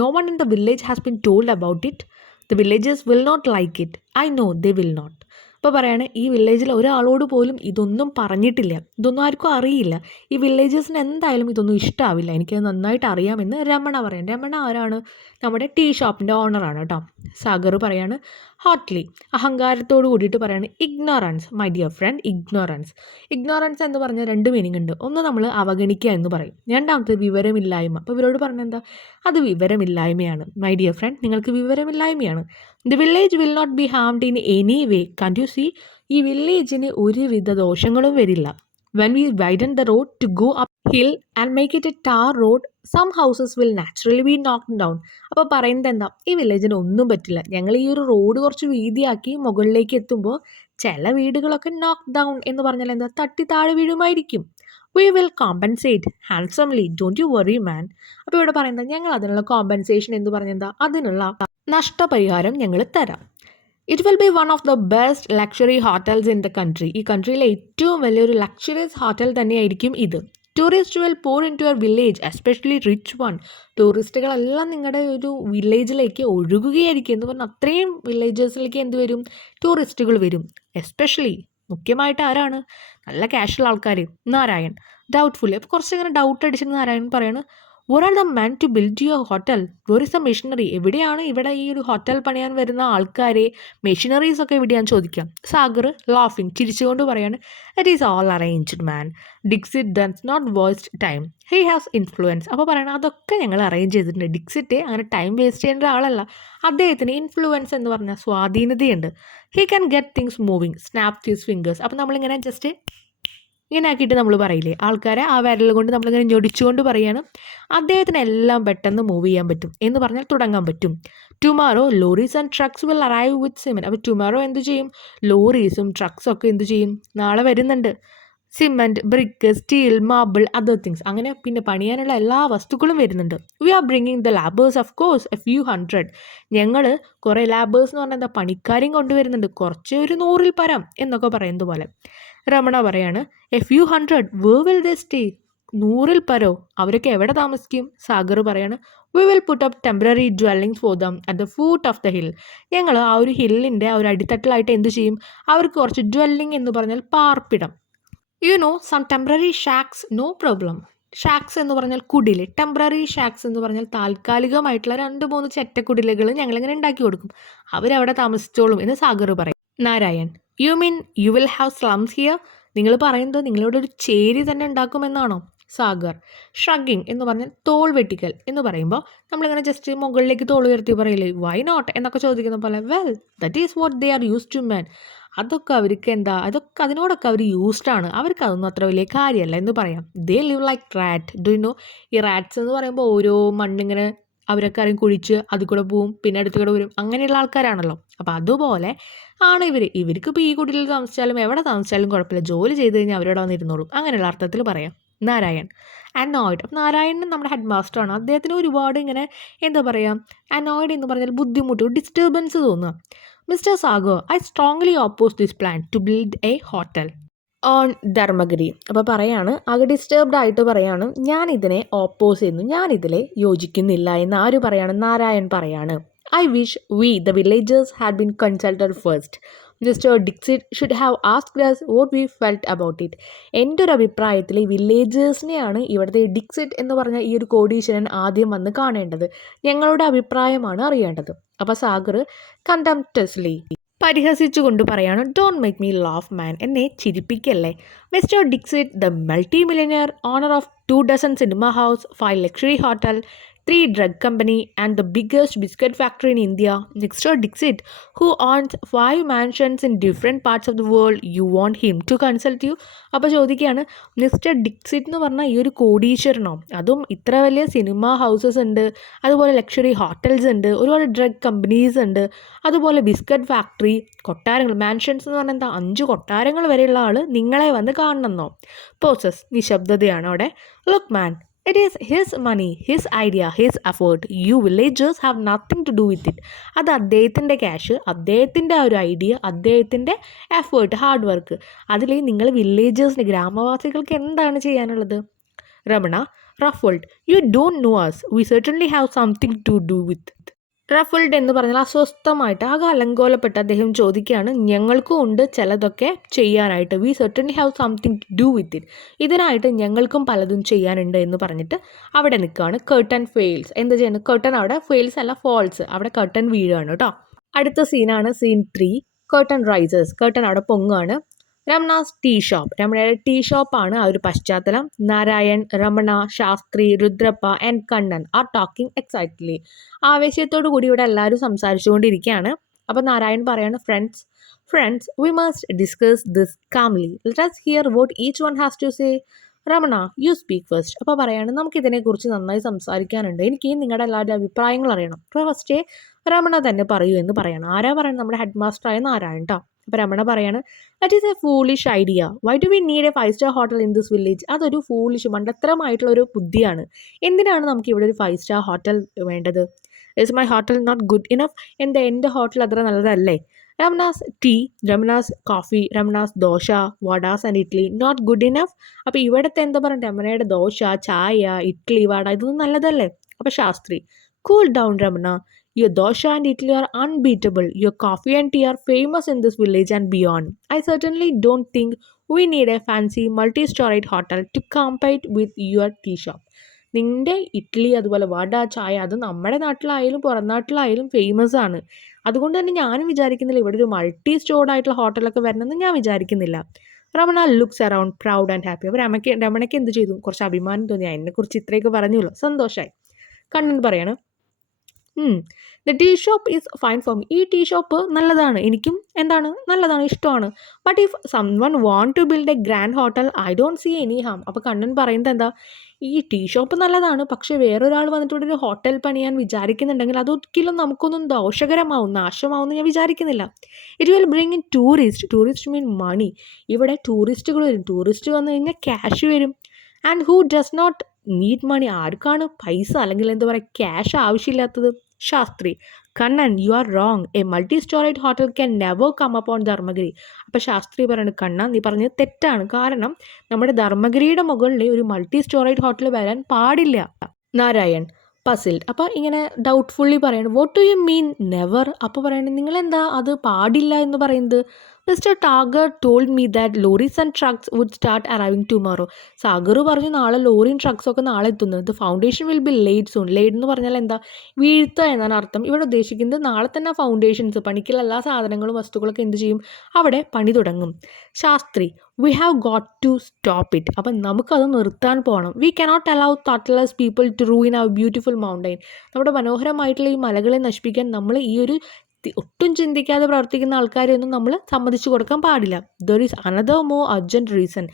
No one in the village has been told about it. The villagers will not like it. I know they will not. ഇപ്പോൾ പറയാണ് ഈ വില്ലേജിൽ ഒരാളോട് പോലും ഇതൊന്നും പറഞ്ഞിട്ടില്ല, ഇതൊന്നും ആർക്കും അറിയില്ല. ഈ വില്ലേജേഴ്സിന് എന്തായാലും ഇതൊന്നും ഇഷ്ടമാവില്ല, എനിക്കത് നന്നായിട്ട് അറിയാമെന്ന് രമണ പറയാം. രമണ ആരാണ്? നമ്മുടെ ടീ ഷോപ്പിൻ്റെ ഓണറാണ് കേട്ടോ. സാഗർ പറയാണ് ഹോട്ട്ലി, അഹങ്കാരത്തോട് കൂടിയിട്ട് പറയാണ് ignorance my dear front. Ignorance എന്ന് പറഞ്ഞാൽ 2 മീനിങ് ഉണ്ട്. ഒന്ന് നമ്മൾ അവഗണിക്കുക എന്ന് പറയും, രണ്ടാമത്തെ വിവരമില്ലായ്മ. അപ്പോൾ ഇവരോട് പറഞ്ഞെന്താ? അത് വിവരമില്ലായ്മയാണ് മൈ ഡിയർ ഫ്രണ്ട്, നിങ്ങൾക്ക് വിവരമില്ലായ്മയാണ്. The village will not be harmed in any way. Can you see? ഈ വില്ലേജിന് ഒരുവിധ ദോഷങ്ങളും വരില്ല. When we widen the road to go uphill and make it a tar road, some houses will naturally be knocked down. അപ്പോൾ പറയുന്നത് എന്താ? ഈ വില്ലേജിന് ഒന്നും പറ്റില്ല. ഞങ്ങൾ ഈ ഒരു റോഡ് കുറച്ച് വീതിയാക്കി മുകളിലേക്ക് എത്തുമ്പോൾ ചില വീടുകളൊക്കെ നോക്ക് ഡൗൺ എന്ന് പറഞ്ഞാൽ എന്താ? തട്ടി താഴെ വീഴുമായിരിക്കും. We will compensate handsomely, don't you worry man. അപ്പോൾ ഇവിടെ പറയുന്നത് ഞങ്ങൾ അതിനുള്ള കോമ്പൻസേഷൻ എന്ന് പറഞ്ഞെന്താ? അതിനുള്ള നഷ്ടപരിഹാരം ഞങ്ങൾ തരാം. It will be one of the best luxury hotels in the country. ഈ കൺട്രിയിലെ ഏറ്റവും വലിയൊരു ലക്ഷറിയസ് ഹോട്ടൽ തന്നെയായിരിക്കും ഇത്. Tourist will pour in to your village, especially rich one. ടൂറിസ്റ്റുകളെല്ലാം നിങ്ങളുടെ ഒരു വില്ലേജിലേക്ക് ഒഴുകുകയായിരിക്കും എന്ന് പറഞ്ഞാൽ അത്രയും വില്ലേജസിലേക്ക് എന്ത് വരും? ടൂറിസ്റ്റുകൾ വരും. എസ്പെഷ്യലി മുഖ്യമായിട്ട് ആരാണ്? നല്ല ക്യാഷുള്ള ആൾക്കാർ. നാരായൺ ഡൗട്ട്ഫുള്ളി. അപ്പോൾ കുറച്ചിങ്ങനെ ഡൗട്ട് അടിച്ചിട്ട് നാരായൺ പറയാണ് what are the men to build your hotel? Where is the machinery? എവിടെയാണ് ഇവിടെ ഈ ഒരു ഹോട്ടൽ പണിയാൻ വരുന്ന ആൾക്കാരെ, മെഷീനറീസ് ഒക്കെ എവിടെയാണെന്ന് ചോദിക്കാം. സാഗർ ലാഫിങ്, ചിരിച്ചുകൊണ്ട് പറയാണ് it is all arranged man. Dixit does not waste time, he has influence. അപ്പോൾ പറയണം അതൊക്കെ ഞങ്ങൾ അറേഞ്ച് ചെയ്തിട്ടുണ്ട്. ഡിക്സിറ്റ് അങ്ങനെ ടൈം വേസ്റ്റ് ചെയ്യേണ്ട ആളല്ല, അദ്ദേഹത്തിന് ഇൻഫ്ലുവൻസ് എന്ന് പറഞ്ഞാൽ സ്വാധീനതയുണ്ട്. He can get things moving, snap his fingers. അപ്പോൾ നമ്മളിങ്ങനെ ജസ്റ്റ് ഇങ്ങനെ ആക്കിയിട്ട് നമ്മൾ പറയില്ലേ, ആൾക്കാരെ ആ വിരൽ കൊണ്ട് നമ്മളിങ്ങനെ ഞൊടിച്ചുകൊണ്ട് പറയാണ് അദ്ദേഹത്തിന് എല്ലാം പെട്ടെന്ന് മൂവ് ചെയ്യാൻ പറ്റും എന്ന് പറഞ്ഞാൽ തുടങ്ങാൻ പറ്റും. Tomorrow lorries and trucks will arrive with cement. അപ്പോൾ ടുമാറോ എന്ത് ചെയ്യും, ലോറീസും ട്രക്സും ഒക്കെ എന്ത് ചെയ്യും, നാളെ വരുന്നുണ്ട്. Cement, brick, steel, marble, other things, അങ്ങനെ പിന്നെ പണിയാനുള്ള എല്ലാ വസ്തുക്കളും വരുന്നുണ്ട്. We are bringing the labours of course a few hundred. ഞങ്ങൾ കുറേ ലാബേഴ്സ് എന്ന് പറഞ്ഞാൽ എന്താ, പണിക്കാരെയും കൊണ്ടുവരുന്നുണ്ട്, കുറച്ച് ഒരു 100-ൽ പരം എന്നൊക്കെ പറയുന്നത് പോലെ. രമണ പറയാണ് a few hundred where will they stay. 100-ൽ പരോ, അവരൊക്കെ എവിടെ താമസിക്കും? സാഗർ പറയാണ് we will put up temporary dwellings for them at the foot of the hill. ഞങ്ങൾ ആ ഒരു ഹില്ലിൻ്റെ ആ ഒരു അടിത്തട്ടിലായിട്ട് എന്ത് ചെയ്യും, അവർക്ക് കുറച്ച് ഡ്വെല്ലിംഗ് എന്ന് പറഞ്ഞാൽ പാർപ്പിടം. Some temporary shacks, no problem. Shacks എന്ന് പറഞ്ഞാൽ കുടിൽ, ടെമ്പററി ഷാക്സ് എന്ന് പറഞ്ഞാൽ താൽക്കാലികമായിട്ടുള്ള 2-3 ചെറ്റക്കുടിലുകൾ ഞങ്ങളിങ്ങനെ ഉണ്ടാക്കി കൊടുക്കും, അവരവിടെ താമസിച്ചോളും എന്ന് സാഗർ പറയും. Narayan U mean you will have slums here. നിങ്ങൾ പറയുന്നത് നിങ്ങളിവിടെ ഒരു ചേരി തന്നെ ഉണ്ടാക്കുമെന്നാണോ? സാഗർ ഷ്രഗിങ് എന്ന് പറഞ്ഞാൽ തോൾ വെട്ടിക്കൽ എന്ന് പറയുമ്പോൾ നമ്മളിങ്ങനെ ജസ്റ്റ് മുകളിലേക്ക് തോൾ ഉയർത്തി പറയില്ലേ, വൈ നോട്ട് എന്നൊക്കെ ചോദിക്കുന്ന പോലെ, well that is what they are use to man. അതൊക്കെ അവർക്ക് എന്താ, അതൊക്കെ അതിനോടൊക്കെ അവർ യൂസ്ഡ് ആണ്, അവർക്ക് അതൊന്നും അത്ര വലിയ കാര്യമല്ല എന്ന് പറയാം. They live like rat. Do you know, ഈ റാറ്റ്സ് എന്ന് പറയുമ്പോൾ ഓരോ മണ്ണിങ്ങനെ അവരൊക്കെ ആരെയും കുഴിച്ച് അതിൽ കൂടെ പോവും, പിന്നെ അടുത്ത് കൂടെ വരും, അങ്ങനെയുള്ള ആൾക്കാരാണല്ലോ. അപ്പോൾ അതുപോലെ ആണ് ഇവർക്ക് ഇപ്പോൾ ഈ കുടിലിൽ താമസിച്ചാലും എവിടെ താമസിച്ചാലും കുഴപ്പമില്ല, ജോലി ചെയ്ത് കഴിഞ്ഞാൽ അവരോട് വന്നിരുന്നോളും, അങ്ങനെയുള്ള അർത്ഥത്തിൽ പറയാം. നാരായൺ അനോയിഡ്. അപ്പം നാരായണൻ നമ്മുടെ ഹെഡ് മാസ്റ്ററാണ്, അദ്ദേഹത്തിന് ഒരുപാട് ഇങ്ങനെ എന്താ പറയുക, അനോയിഡ് എന്ന് പറഞ്ഞാൽ ബുദ്ധിമുട്ട്, ഡിസ്റ്റർബൻസ് തോന്നുക. Mister Sagar, I strongly oppose this plan to build a hotel on Dharmagiri. അപ്പോൾ പറയാണ്, ആകെ ഡിസ്റ്റർബ്ഡ് ആയിട്ട് പറയാണ്, ഞാൻ ഇതിനെ ഓപ്പോസ് ചെയ്യുന്നു, ഞാൻ ഇതിലെ യോജിക്കുന്നില്ല എന്ന് ആര് പറയാണ്, നാരായൺ പറയാണ്. I wish we the villagers had been consulted first. Mister Dixit should have asked us what we felt about it. എൻ്റെ ഒരു അഭിപ്രായത്തിൽ ഈ വില്ലേജേഴ്സിനെയാണ് ഇവിടുത്തെ ഡിക്സിറ്റ് എന്ന് പറഞ്ഞ ഈ ഒരു കോടീശ്വരൻ ആദ്യം വന്ന് കാണേണ്ടത്, ഞങ്ങളുടെ അഭിപ്രായമാണ് അറിയേണ്ടത്. അപ്പോൾ സാഗർ കണ്ടംപ്റ്റസ്ലി പരിഹസിച്ചുകൊണ്ട് പറയാണ്, don't make me laugh man, എന്നെ ചിരിപ്പിക്കല്ലേ. Mister Dixit the multi millionaire, owner of 2 dozen cinema house, 5 luxury hotel, 3 drug company and the biggest biscuit factory in India. Mr. Dixit, who owns 5 mansions in different parts of the world, you want him to consult you? അപ്പോൾ ചോദിക്കുകയാണ്, mister Dixit എന്ന് പറഞ്ഞാൽ ഈ ഒരു കോടീശ്വരനോ, അതും ഇത്ര വലിയ cinema houses ഉണ്ട്, അതുപോലെ ലക്ഷറി ഹോട്ടൽസ് ഉണ്ട്, ഒരുപാട് ഡ്രഗ് കമ്പനീസ് ഉണ്ട്, അതുപോലെ ബിസ്ക്കറ്റ് ഫാക്ടറി, കൊട്ടാരങ്ങൾ, മാൻഷൻസ് എന്ന് പറഞ്ഞാൽ എന്താ, 5 കൊട്ടാരങ്ങൾ വരെയുള്ള ആൾ നിങ്ങളെ വന്ന് കാണണമെന്നോ? പോസസ്, നിശബ്ദതയാണ് അവിടെ. Look man, it is his money, his idea, his effort. You villagers have nothing to do with it. അത് അദ്ദേഹത്തിൻ്റെ ക്യാഷ്, അദ്ദേഹത്തിൻ്റെ ആ ഒരു ഐഡിയ, അദ്ദേഹത്തിൻ്റെ എഫേർട്ട്, ഹാർഡ് വർക്ക്. അതിൽ നിങ്ങൾ വില്ലേജേഴ്സിന്, ഗ്രാമവാസികൾക്ക് എന്താണ് ചെയ്യാനുള്ളത്? Ramana റഫൾഡ്, you don't know us, we certainly have something to do with it. റഫൾഡ് എന്ന് പറഞ്ഞാൽ അസ്വസ്ഥമായിട്ട് ആകെ അലങ്കോലപ്പെട്ട് അദ്ദേഹം ചോദിക്കുകയാണ്, ഞങ്ങൾക്കും ഉണ്ട് ചിലതൊക്കെ ചെയ്യാനായിട്ട്, we certainly have something to do with it, ഇതിനായിട്ട് ഞങ്ങൾക്കും പലതും ചെയ്യാനുണ്ട് എന്ന് പറഞ്ഞിട്ട് അവിടെ നിൽക്കുകയാണ്. Curtain falls. എന്താ ചെയ്യുന്നത്? കർട്ടൻ അവിടെ ഫെയിൽസ് അല്ല, ഫോൾസ്, അവിടെ കർട്ടൻ വീഴാണ് കേട്ടോ. അടുത്ത സീനാണ് സീൻ 3. Curtain raisers. കർട്ടൻ അവിടെ പൊങ്ങാണ്. Ramana's tea shop. രമണയുടെ ടീ ഷോപ്പാണ് ആ ഒരു പശ്ചാത്തലം. Narayan, Ramana, Shastri, Rudrappa and Kannan are talking excitedly. ആവേശത്തോടു കൂടി ഇവിടെ എല്ലാവരും സംസാരിച്ചുകൊണ്ടിരിക്കുകയാണ്. അപ്പോൾ നാരായൺ പറയാണ്, friends we must discuss this calmly, let us hear what each one has to say. Ramana, you speak first. അപ്പോൾ പറയാണ്, നമുക്കിതിനെക്കുറിച്ച് നന്നായി സംസാരിക്കാനുണ്ട്, എനിക്ക് നിങ്ങളുടെ എല്ലാവരുടെ അഭിപ്രായങ്ങൾ അറിയണം. അപ്പോൾ ഫസ്റ്റേ രമണ തന്നെ പറയൂ എന്ന് പറയണം. ആരാ പറയുന്നത്? നമ്മുടെ ഹെഡ് മാസ്റ്ററായ നാരായൺ കേട്ടോ. അപ്പോൾ രമണ പറയാണ്, that is a foolish idea, why do we need a 5-star hotel in this village. അതൊരു ഫൂളിഷ്, മണ്ടത്തരമായിട്ടുള്ളൊരു ബുദ്ധിയാണ്. എന്തിനാണ് നമുക്ക് ഇവിടെ ഒരു 5-star ഹോട്ടൽ വേണ്ടത്? Is my hotel not good enough? എൻ്റെ ഹോട്ടൽ അത്ര നല്ലതല്ലേ? Ramana's tea, Ramana's coffee, Ramana's dosa, vadas and idli not good enough? അപ്പോൾ ഇവിടുത്തെ എന്താ പറയുക, രമണയുടെ ദോശ, ചായ, ഇഡ്ലി, വട ഇതൊന്നും നല്ലതല്ലേ? അപ്പോൾ Shastri, cool down Ramana, your dosha and idli are unbeatable. Your coffee and tea are famous in this village and beyond. I certainly don't think we need a fancy multi-storied hotel to compete with your tea shop. നിൻ്റെ ഇഡ്ഡലി, അതുപോലെ വട, ചായ, അത് നമ്മുടെ നാട്ടിലായാലും പുറം നാട്ടിലായാലും famous ആണ്. അതുകൊണ്ട് തന്നെ ഞാനും വിചാരിക്കുന്നില്ല ഇവിടെ ഒരു മൾട്ടി സ്റ്റോർഡ് ആയിട്ടുള്ള ഹോട്ടലൊക്കെ വരണമെന്ന് ഞാൻ വിചാരിക്കുന്നില്ല. Ramana looks around proud and happy. അപ്പോൾ രമണയ്ക്ക് എന്ത് ചെയ്തു? കുറച്ച് അഭിമാനം തോന്നി, എന്നെക്കുറിച്ച് ഇത്രയൊക്കെ പറഞ്ഞുള്ളൂ, സന്തോഷമായി. കണ്ണൻ പറയാണ്, the tea shop is fine for me. ഈ ടീ ഷോപ്പ് നല്ലതാണ്, എനിക്കും എന്താണ് നല്ലതാണ്, ഇഷ്ടമാണ്. But if someone want to build a grand hotel I don't see any harm. അപ്പോൾ കണ്ണൻ പറയുന്നത് എന്താ, ഈ ടീ ഷോപ്പ് നല്ലതാണ്, പക്ഷേ വേറൊരാൾ വന്നിട്ട് ഇവിടെ ഒരു ഹോട്ടൽ പണിയാൻ വിചാരിക്കുന്നുണ്ടെങ്കിൽ അതൊരിക്കലും നമുക്കൊന്നും ദോഷകരമാവും, നാശമാവും എന്ന് ഞാൻ വിചാരിക്കുന്നില്ല. It will bring in tourist mean money. ഇവിടെ ടൂറിസ്റ്റുകൾ വരും, ടൂറിസ്റ്റ് വന്നു കഴിഞ്ഞാൽ ക്യാഷ് വരും. And who does not need money. ആർക്കാണ് പൈസ അല്ലെങ്കിൽ എന്താ പറയുക ക്യാഷ് ആവശ്യമില്ലാത്തത്? Shastri, Kannan you are wrong. A multi storeyed hotel can never come upon Dharmagiri. അപ്പോൾ ശാസ്ത്രി പറയുന്നത്, കണ്ണൻ നീ പറഞ്ഞത് തെറ്റാണ്, കാരണം നമ്മുടെ ധർമ്മഗിരിയുടെ മുകളിൽ ഒരു മൾട്ടി സ്റ്റോറേഡ് ഹോട്ടൽ വരാൻ പാടില്ല. നാരായൺ പസിൽഡ്, അപ്പോൾ ഇങ്ങനെ ഡൗട്ട്ഫുള്ളി പറയണം, what do you mean never? അപ്പോൾ പറയണത് നിങ്ങളെന്താ അത് പാടില്ല എന്ന് പറയുന്നത്? Mister Sagar told me that lorries and trucks would start arriving tomorrow. Sagar പറഞ്ഞു നാളെ ലോറിയും ട്രക്സൊക്കെ നാളെ എത്തുന്നു. The foundation will be laid soon. Laid എന്ന് പറഞ്ഞാൽ എന്താ, വീഴ്ത്തുക എന്നാണ് അർത്ഥം. ഇവിടെ ഉദ്ദേശിക്കുന്നത് നാളെ തന്നെ ഫൗണ്ടേഷൻസ്, പണിക്കുള്ള എല്ലാ സാധനങ്ങളും വസ്തുക്കളൊക്കെ എന്ത് ചെയ്യും, അവിടെ പണി തുടങ്ങും. Shastri, we have got to stop it. അപ്പം നമുക്കത് നിർത്താൻ പോകണം. We cannot allow thoughtless people to ruin our beautiful mountain. നമ്മുടെ മനോഹരമായിട്ടുള്ള ഈ മലകളെ നശിപ്പിക്കാൻ നമ്മൾ ഈ ഒരു ഒട്ടും ചിന്തിക്കാതെ പ്രവർത്തിക്കുന്ന ആൾക്കാരെയൊന്നും നമ്മൾ സമ്മതിച്ചു കൊടുക്കാൻ പാടില്ല. There is another more urgent reason.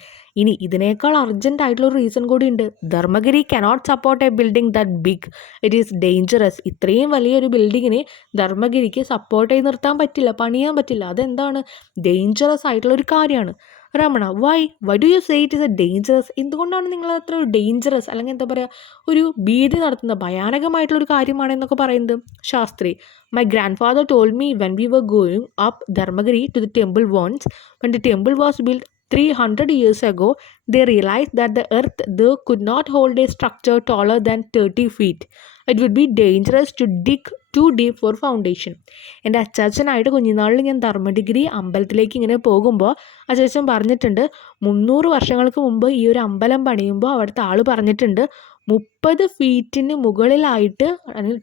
ഇനി ഇതിനേക്കാൾ അർജൻറ്റ് ആയിട്ടുള്ള ഒരു റീസൺ കൂടി ഉണ്ട്. Dharmagiri cannot support a building that big, it is dangerous. ഇത്രയും വലിയൊരു ബിൽഡിങ്ങിനെ ധർമ്മഗിരിക്ക് സപ്പോർട്ട് ചെയ്ത് നിർത്താൻ പറ്റില്ല, പണിയാൻ പറ്റില്ല. അതെന്താണ്, ഡേഞ്ചറസ് ആയിട്ടുള്ള ഒരു കാര്യമാണ്. Ramana, why do you say it is A dangerous? എന്തുകൊണ്ടാണ് നിങ്ങൾ അത്ര ഡേഞ്ചറസ് അല്ലെങ്കിൽ എന്താ പറയുക ഒരു ഭീതി നടത്തുന്ന ഭയാനകമായിട്ടുള്ളൊരു കാര്യമാണെന്നൊക്കെ പറയുന്നത്? Shastri, my grandfather told me when we were going up Dharmagiri to the temple once, when the temple was build 300 years ago, they realized that the earth there could not hold a structure taller than 30 feet. It would be dangerous to dig too deep for foundation. എൻ്റെ അച്ചാച്ചനായിട്ട് കുഞ്ഞുനാളിൽ ഞാൻ ധർമ്മഗിരി അമ്പലത്തിലേക്ക് ഇങ്ങനെ പോകുമ്പോൾ അച്ചാച്ചൻ പറഞ്ഞിട്ടുണ്ട്, 300 വർഷങ്ങൾക്ക് മുമ്പ് ഈ ഒരു അമ്പലം പണിയുമ്പോൾ അവിടുത്തെ ആൾ പറഞ്ഞിട്ടുണ്ട് 30 ഫീറ്റിന് മുകളിലായിട്ട്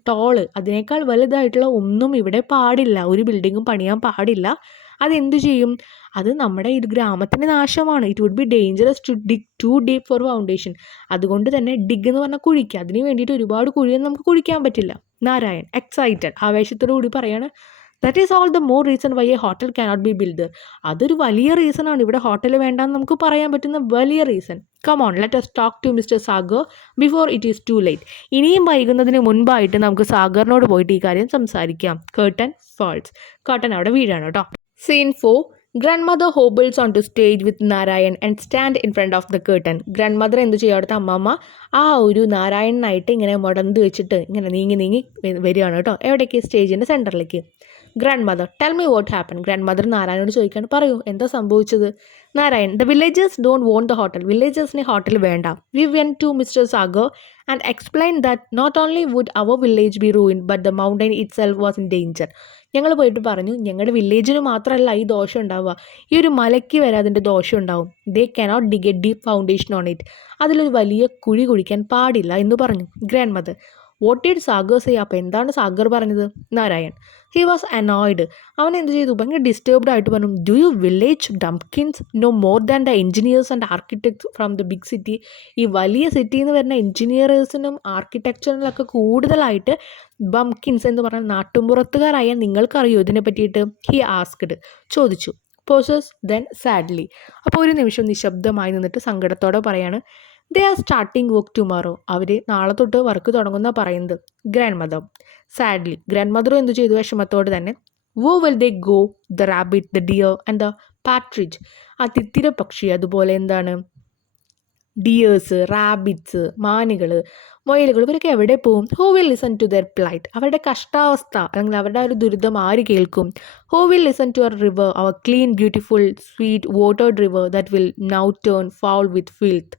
ടോള്, അതിനേക്കാൾ വലുതായിട്ടുള്ള ഒന്നും ഇവിടെ പാടില്ല, ഒരു ബിൽഡിങ്ങും പണിയാൻ പാടില്ല. അതെന്തു ചെയ്യും, അത് നമ്മുടെ ഈ ഗ്രാമത്തിൻ്റെ നാശമാണ്. It would be dangerous to dig too deep for foundation. അതുകൊണ്ട് തന്നെ ഡിഗ് എന്ന് പറഞ്ഞാൽ കുഴിക്കുക, അതിന് വേണ്ടിയിട്ട് ഒരുപാട് കുഴിയൊന്നും നമുക്ക് കുഴിക്കാൻ പറ്റില്ല. നാരായൺ എക്സൈറ്റഡ്, ആവേശത്തോടു കൂടി പറയാണ്, that is all the more reason why A hotel cannot B build. അതൊരു വലിയ റീസണാണ്, ഇവിടെ ഹോട്ടൽ വേണ്ടാന്ന് നമുക്ക് പറയാൻ പറ്റുന്ന വലിയ reason. Come on let us talk to mister Sagar before it is too late. ഇനിയും വൈകുന്നതിന് മുൻപായിട്ട് നമുക്ക് സാഗറിനോട് പോയിട്ട് ഈ കാര്യം സംസാരിക്കാം. Curtain false. കേർട്ടൻ അവിടെ വീഴാണ് കേട്ടോ. Scene 4. Grandmother hobbles onto stage with Narayan and stand in front of the curtain. Grandmother എന്ത് ചെയ്യും, അവിടുത്തെ അമ്മമ്മ ആ ഒരു നാരായണനായിട്ട് ഇങ്ങനെ മുടന്ത് വെച്ചിട്ട് ഇങ്ങനെ നീങ്ങി വരികയാണ് കേട്ടോ. എവിടേക്ക്, സ്റ്റേജിൻ്റെ സെൻറ്ററിലേക്ക്. Grandmother, tell me what happen. Grandmother നാരായണോട് ചോദിക്കാണ്, പറയൂ എന്താ സംഭവിച്ചത്? Narayan, the villagers don't want the hotel. വില്ലേജേഴ്സിന് ഹോട്ടൽ വേണ്ട. We went to mister Sagar and explain that not only would our village be ruin but the mountain itself was in danger. ഞങ്ങൾ പോയിട്ട് പറഞ്ഞു, ഞങ്ങളുടെ വില്ലേജിന് മാത്രമല്ല ഈ ദോഷം ഉണ്ടാവുക, ഈ ഒരു മലയ്ക്ക് വരെ അതിൻ്റെ ദോഷം ഉണ്ടാവും. They cannot dig a deep foundation on it. അതിലൊരു വലിയ കുഴി കുഴിക്കാൻ പാടില്ല എന്ന് പറഞ്ഞു. Grandmother, what did Sagar say? അപ്പോൾ എന്താണ് സാഗർ പറഞ്ഞത്? Narayan, he was annoyed. അവൻ എന്ത് ചെയ്തു, ഭയങ്കര ഡിസ്റ്റർബ്ഡ് ആയിട്ട് പറഞ്ഞു, do you village bumpkins know more than the engineers and architects from the big city. ഈ വലിയ സിറ്റിയിൽ നിന്ന് വരുന്ന എഞ്ചിനീയേഴ്സിനും ആർക്കിടെക്ചറിലൊക്കെ കൂടുതലായിട്ട് ബംകിൻസ് എന്ന് പറഞ്ഞാൽ നാട്ടുമ്പുറത്തുകാരായ നിങ്ങൾക്കറിയോ ഇതിനെ പറ്റിയിട്ട്? ഹി ആസ്ക്ഡ്, ചോദിച്ചു. Pauses then sadly. അപ്പോൾ ഒരു നിമിഷം നിശബ്ദമായി നിന്നിട്ട് സങ്കടത്തോടെ പറയാണ്, they are starting work tomorrow. അവർ നാളെ തൊട്ട് വർക്ക് തുടങ്ങുന്ന പറയുന്നത്. Grandmother sadly. ഗ്രാൻഡ് മദറും എന്ത് ചെയ്തു, വിഷമത്തോട് തന്നെ. Where will they go? The rabbit, the deer and the partridge. ആ തിത്തിര പക്ഷി, അതുപോലെ എന്താണ് ഡിയേഴ്സ്, റാബിറ്റ്സ്, മാനുകൾ, മൊയലുകൾ, ഇവരൊക്കെ എവിടെ പോവും? Who will listen to their plight. അവരുടെ കഷ്ടാവസ്ഥ അല്ലെങ്കിൽ അവരുടെ ഒരു ദുരിതം ആര് കേൾക്കും? Who will listen to our river, our clean beautiful sweet watered river that will now turn foul with filth.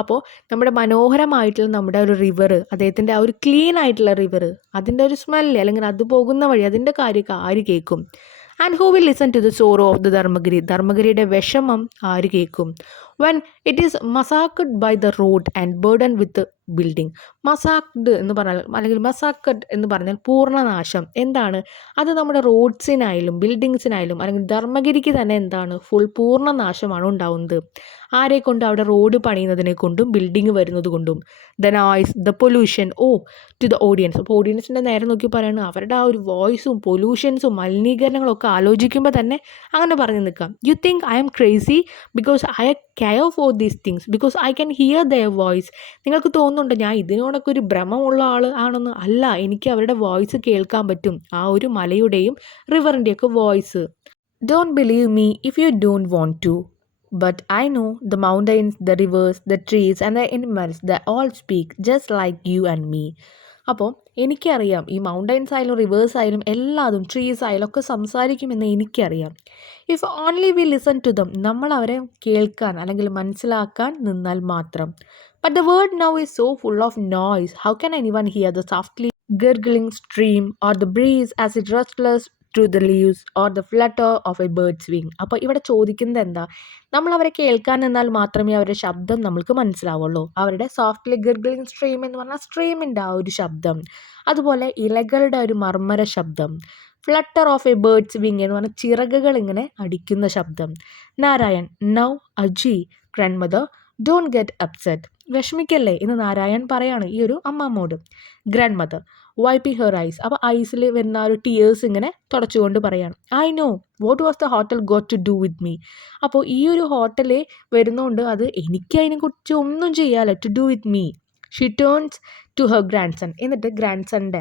അപ്പോൾ നമ്മുടെ മനോഹരമായിട്ടുള്ള നമ്മുടെ ഒരു റിവർ, അദ്ദേഹത്തിൻ്റെ ആ ഒരു ക്ലീൻ ആയിട്ടുള്ള റിവർ, അതിൻ്റെ ഒരു സ്മെല്ല് അല്ലെങ്കിൽ അത് പോകുന്ന വഴി അതിൻ്റെ കാര്യമൊക്കെ ആര് കേൾക്കും? And who will listen to the sorrow of the Dharmagiri. ധർമ്മഗിരിയുടെ വിഷമം ആര് കേൾക്കും? when it is massacred by the road and burdened with the building. Massacred എന്ന് പറഞ്ഞാൽ അല്ലെങ്കിൽ മസാക്കഡ് എന്ന് പറഞ്ഞാൽ പൂർണ്ണനാശം. എന്താണ് അത്? നമ്മുടെ റോഡ്സിനായാലും ബിൽഡിങ്സിനായാലും അല്ലെങ്കിൽ ധർമ്മഗിരിക്ക് തന്നെ എന്താണ് പൂർണ്ണനാശമാണ് ഉണ്ടാവുന്നത്. ആരെ കൊണ്ട്? അവിടെ റോഡ് പണിയുന്നതിനെ കൊണ്ടും ബിൽഡിംഗ് വരുന്നത് കൊണ്ടും. The noise, the pollution, to the audience. അപ്പോൾ ഓഡിയൻസിൻ്റെ നേരെ നോക്കി പറയുന്നത് അവരുടെ ആ ഒരു വോയിസും പൊല്യൂഷൻസും മലിനീകരണങ്ങളും ഒക്കെ ആലോചിക്കുമ്പോൾ തന്നെ അങ്ങനെ പറഞ്ഞു നിൽക്കാം. You think I M crazy because eye care for these things because I can hear there voice. നിങ്ങൾക്ക് തോന്നുന്നുണ്ട് ഞാൻ ഇതിനോടൊക്കെ ഒരു ഭ്രമമുള്ള ആൾ ആണെന്ന്? അല്ല, എനിക്ക് അവരുടെ വോയിസ് കേൾക്കാൻ പറ്റും. ആ ഒരു മലയുടെയും റിവറിൻ്റെയൊക്കെ voice. Don't believe me if you don't want to. But I know the mountains, the rivers, the trees and the animals, they all speak just like you and me. അപ്പോൾ എനിക്കറിയാം ഈ മൗണ്ടൻസ് ആയാലും റിവേഴ്സ് ആയാലും എല്ലാതും trees ആയാലും ഒക്കെ സംസാരിക്കുമെന്ന് എനിക്കറിയാം. If only we listen to them, നമ്മൾ അവരെ കേൾക്കാൻ അല്ലെങ്കിൽ മനസ്സിലാക്കാൻ നിന്നാൽ മാത്രം. But the world now is so full of noise. How can anyone hear the softly gurgling stream or the breeze as it restless to the leaves or the flutter of a birds wing. അപ്പോൾ ഇവിടെ ചോദിക്കുന്നത് എന്താ? നമ്മൾ അവരെ കേൾക്കാൻ നിന്നാൽ മാത്രമേ അവരുടെ ശബ്ദം നമ്മൾക്ക് മനസ്സിലാവുള്ളൂ. അവരുടെ സോഫ്റ്റ്ലി ഗർഗ്ലിംഗ് സ്ട്രീം എന്ന് പറഞ്ഞാൽ സ്ട്രീമിൻ്റെ ആ ഒരു ശബ്ദം, അതുപോലെ ഇലകളുടെ ഒരു മർമ്മര ശബ്ദം, flutter of a birds wing എന്ന് പറഞ്ഞാൽ ചിറകുകൾ ഇങ്ങനെ അടിക്കുന്ന ശബ്ദം. Narayan, now Aji grandmother don't get upset. വിഷമിക്കല്ലേ എന്ന് നാരായൺ പറയാണ് ഈ ഒരു അമ്മാമ്മോട്. Grandmother wiping her eyes. അപ്പോൾ ഐസിൽ വരുന്ന ഒരു ടീയേഴ്സ് ഇങ്ങനെ തുടച്ചുകൊണ്ട് പറയാണ്. I know what was the hotel got to do with me. അപ്പോൾ ഈ ഒരു ഹോട്ടൽ വരുന്നതുകൊണ്ട് അത് എനിക്ക് അതിനെക്കുറിച്ച് ഒന്നും ചെയ്യാല്ല. To do with me. She turns to her grandson. എന്നിട്ട് ഗ്രാൻഡ് സൺൻ്റെ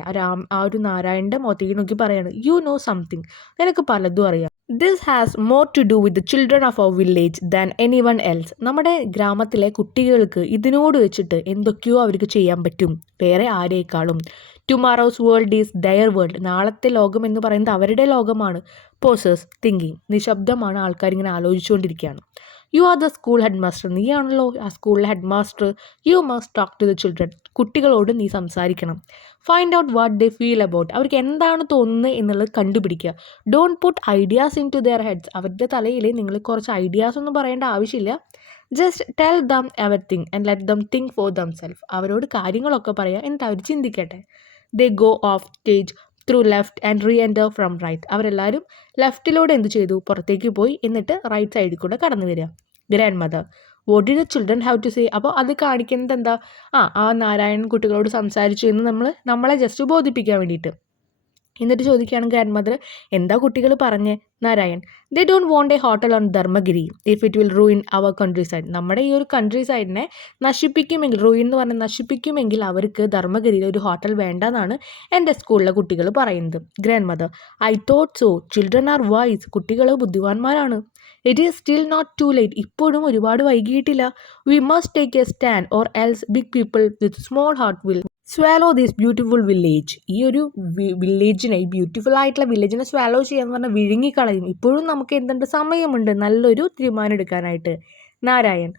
ആ ഒരു നാരായണൻ്റെ മുഖത്തേക്ക് നോക്കി പറയാണ്, യു നോ സംതിങ്. നിനക്ക് പലതും അറിയാം. This has more to do with the children of our village than anyone else. നമ്മുടെ ഗ്രാമത്തിലെ കുട്ടികൾക്ക് ഇതിനോട് വെച്ചിട്ട് എന്തൊക്കെയോ അവർക്ക് ചെയ്യാൻ പറ്റും വേറെ ആരേക്കാളും. Tomorrow's world is their world. നാളത്തെ ലോകം എന്ന് പറയുന്നത് അവരുടെ ലോകമാണ്. പോസേഴ്സ് തിങ്കിങ്. നിശബ്ദമാണ്, ആൾക്കാരിങ്ങനെ ആലോചിച്ചുകൊണ്ടിരിക്കുകയാണ്. You are the school head master. നീയാണല്ലോ ആ സ്കൂളിലെ headmaster. You must talk to the children. കുട്ടികളോട് നീ സംസാരിക്കണം. Find out what they feel about. അവർക്ക് എന്താണ് തോന്നുന്നത് എന്നുള്ളത് കണ്ടുപിടിക്കുക. Don't put ideas into their heads. അവരുടെ തലയിൽ നിങ്ങൾ കുറച്ച് ഐഡിയാസ് ഒന്നും പറയേണ്ട ആവശ്യമില്ല. Just tell them everything and let them think for themself. അവരോട് കാര്യങ്ങളൊക്കെ പറയുക, എന്നിട്ട് അവർ ചിന്തിക്കട്ടെ. They go of stage through left and reenter from right. അവരെല്ലാവരും ലെഫ്റ്റിലൂടെ എന്ത് ചെയ്തു? പുറത്തേക്ക് പോയി, എന്നിട്ട് റൈറ്റ് സൈഡിൽ കൂടെ കടന്നു വരിക. Grandmother what did the children have to say. അപ്പോൾ അത് കാണിക്കുന്നത് എന്താ? ആ നാരായണൻ കുട്ടികളോട് സംസാരിച്ചു എന്ന് നമ്മളെ ജസ്റ്റ് ബോധിപ്പിക്കാൻ വേണ്ടിയിട്ട്. എന്നിട്ട് ചോദിക്കുകയാണ് ഗ്രാൻഡ് മദർ, എന്താ കുട്ടികൾ പറഞ്ഞേ? Narayan, they don't want a hotel on Dharmagiri if it will ruin our countryside. നമ്മുടെ ഈ ഒരു കൺട്രി സൈഡിനെ നശിപ്പിക്കുമെങ്കിൽ, റൂയിൻ എന്ന് പറഞ്ഞാൽ നശിപ്പിക്കുമെങ്കിൽ അവർക്ക് ധർമ്മഗിരിയിൽ ഒരു ഹോട്ടൽ വേണ്ടെന്നാണ് എൻ്റെ സ്കൂളിലെ കുട്ടികൾ പറയുന്നത്. Grandmother, I thought so. Children are wise. കുട്ടികൾ ബുദ്ധിമാന്മാരാണ്. It is still not too late. ഇപ്പോഴും ഒരുപാട് വൈകിയിട്ടില്ല. We must take a stand or else big people with small heart will swallow this beautiful village. ഈ ഒരു വില്ലേജിനെ, ഈ beautiful ആയിട്ടുള്ള വില്ലേജിനെ swallow ചെയ്യാന്ന് പറഞ്ഞാൽ വിഴുങ്ങിക്കളയും. ഇപ്പോഴും നമുക്ക് എന്തുണ്ട്? സമയമുണ്ട് നല്ലൊരു തീരുമാനം എടുക്കാനായിട്ട്. Narayan,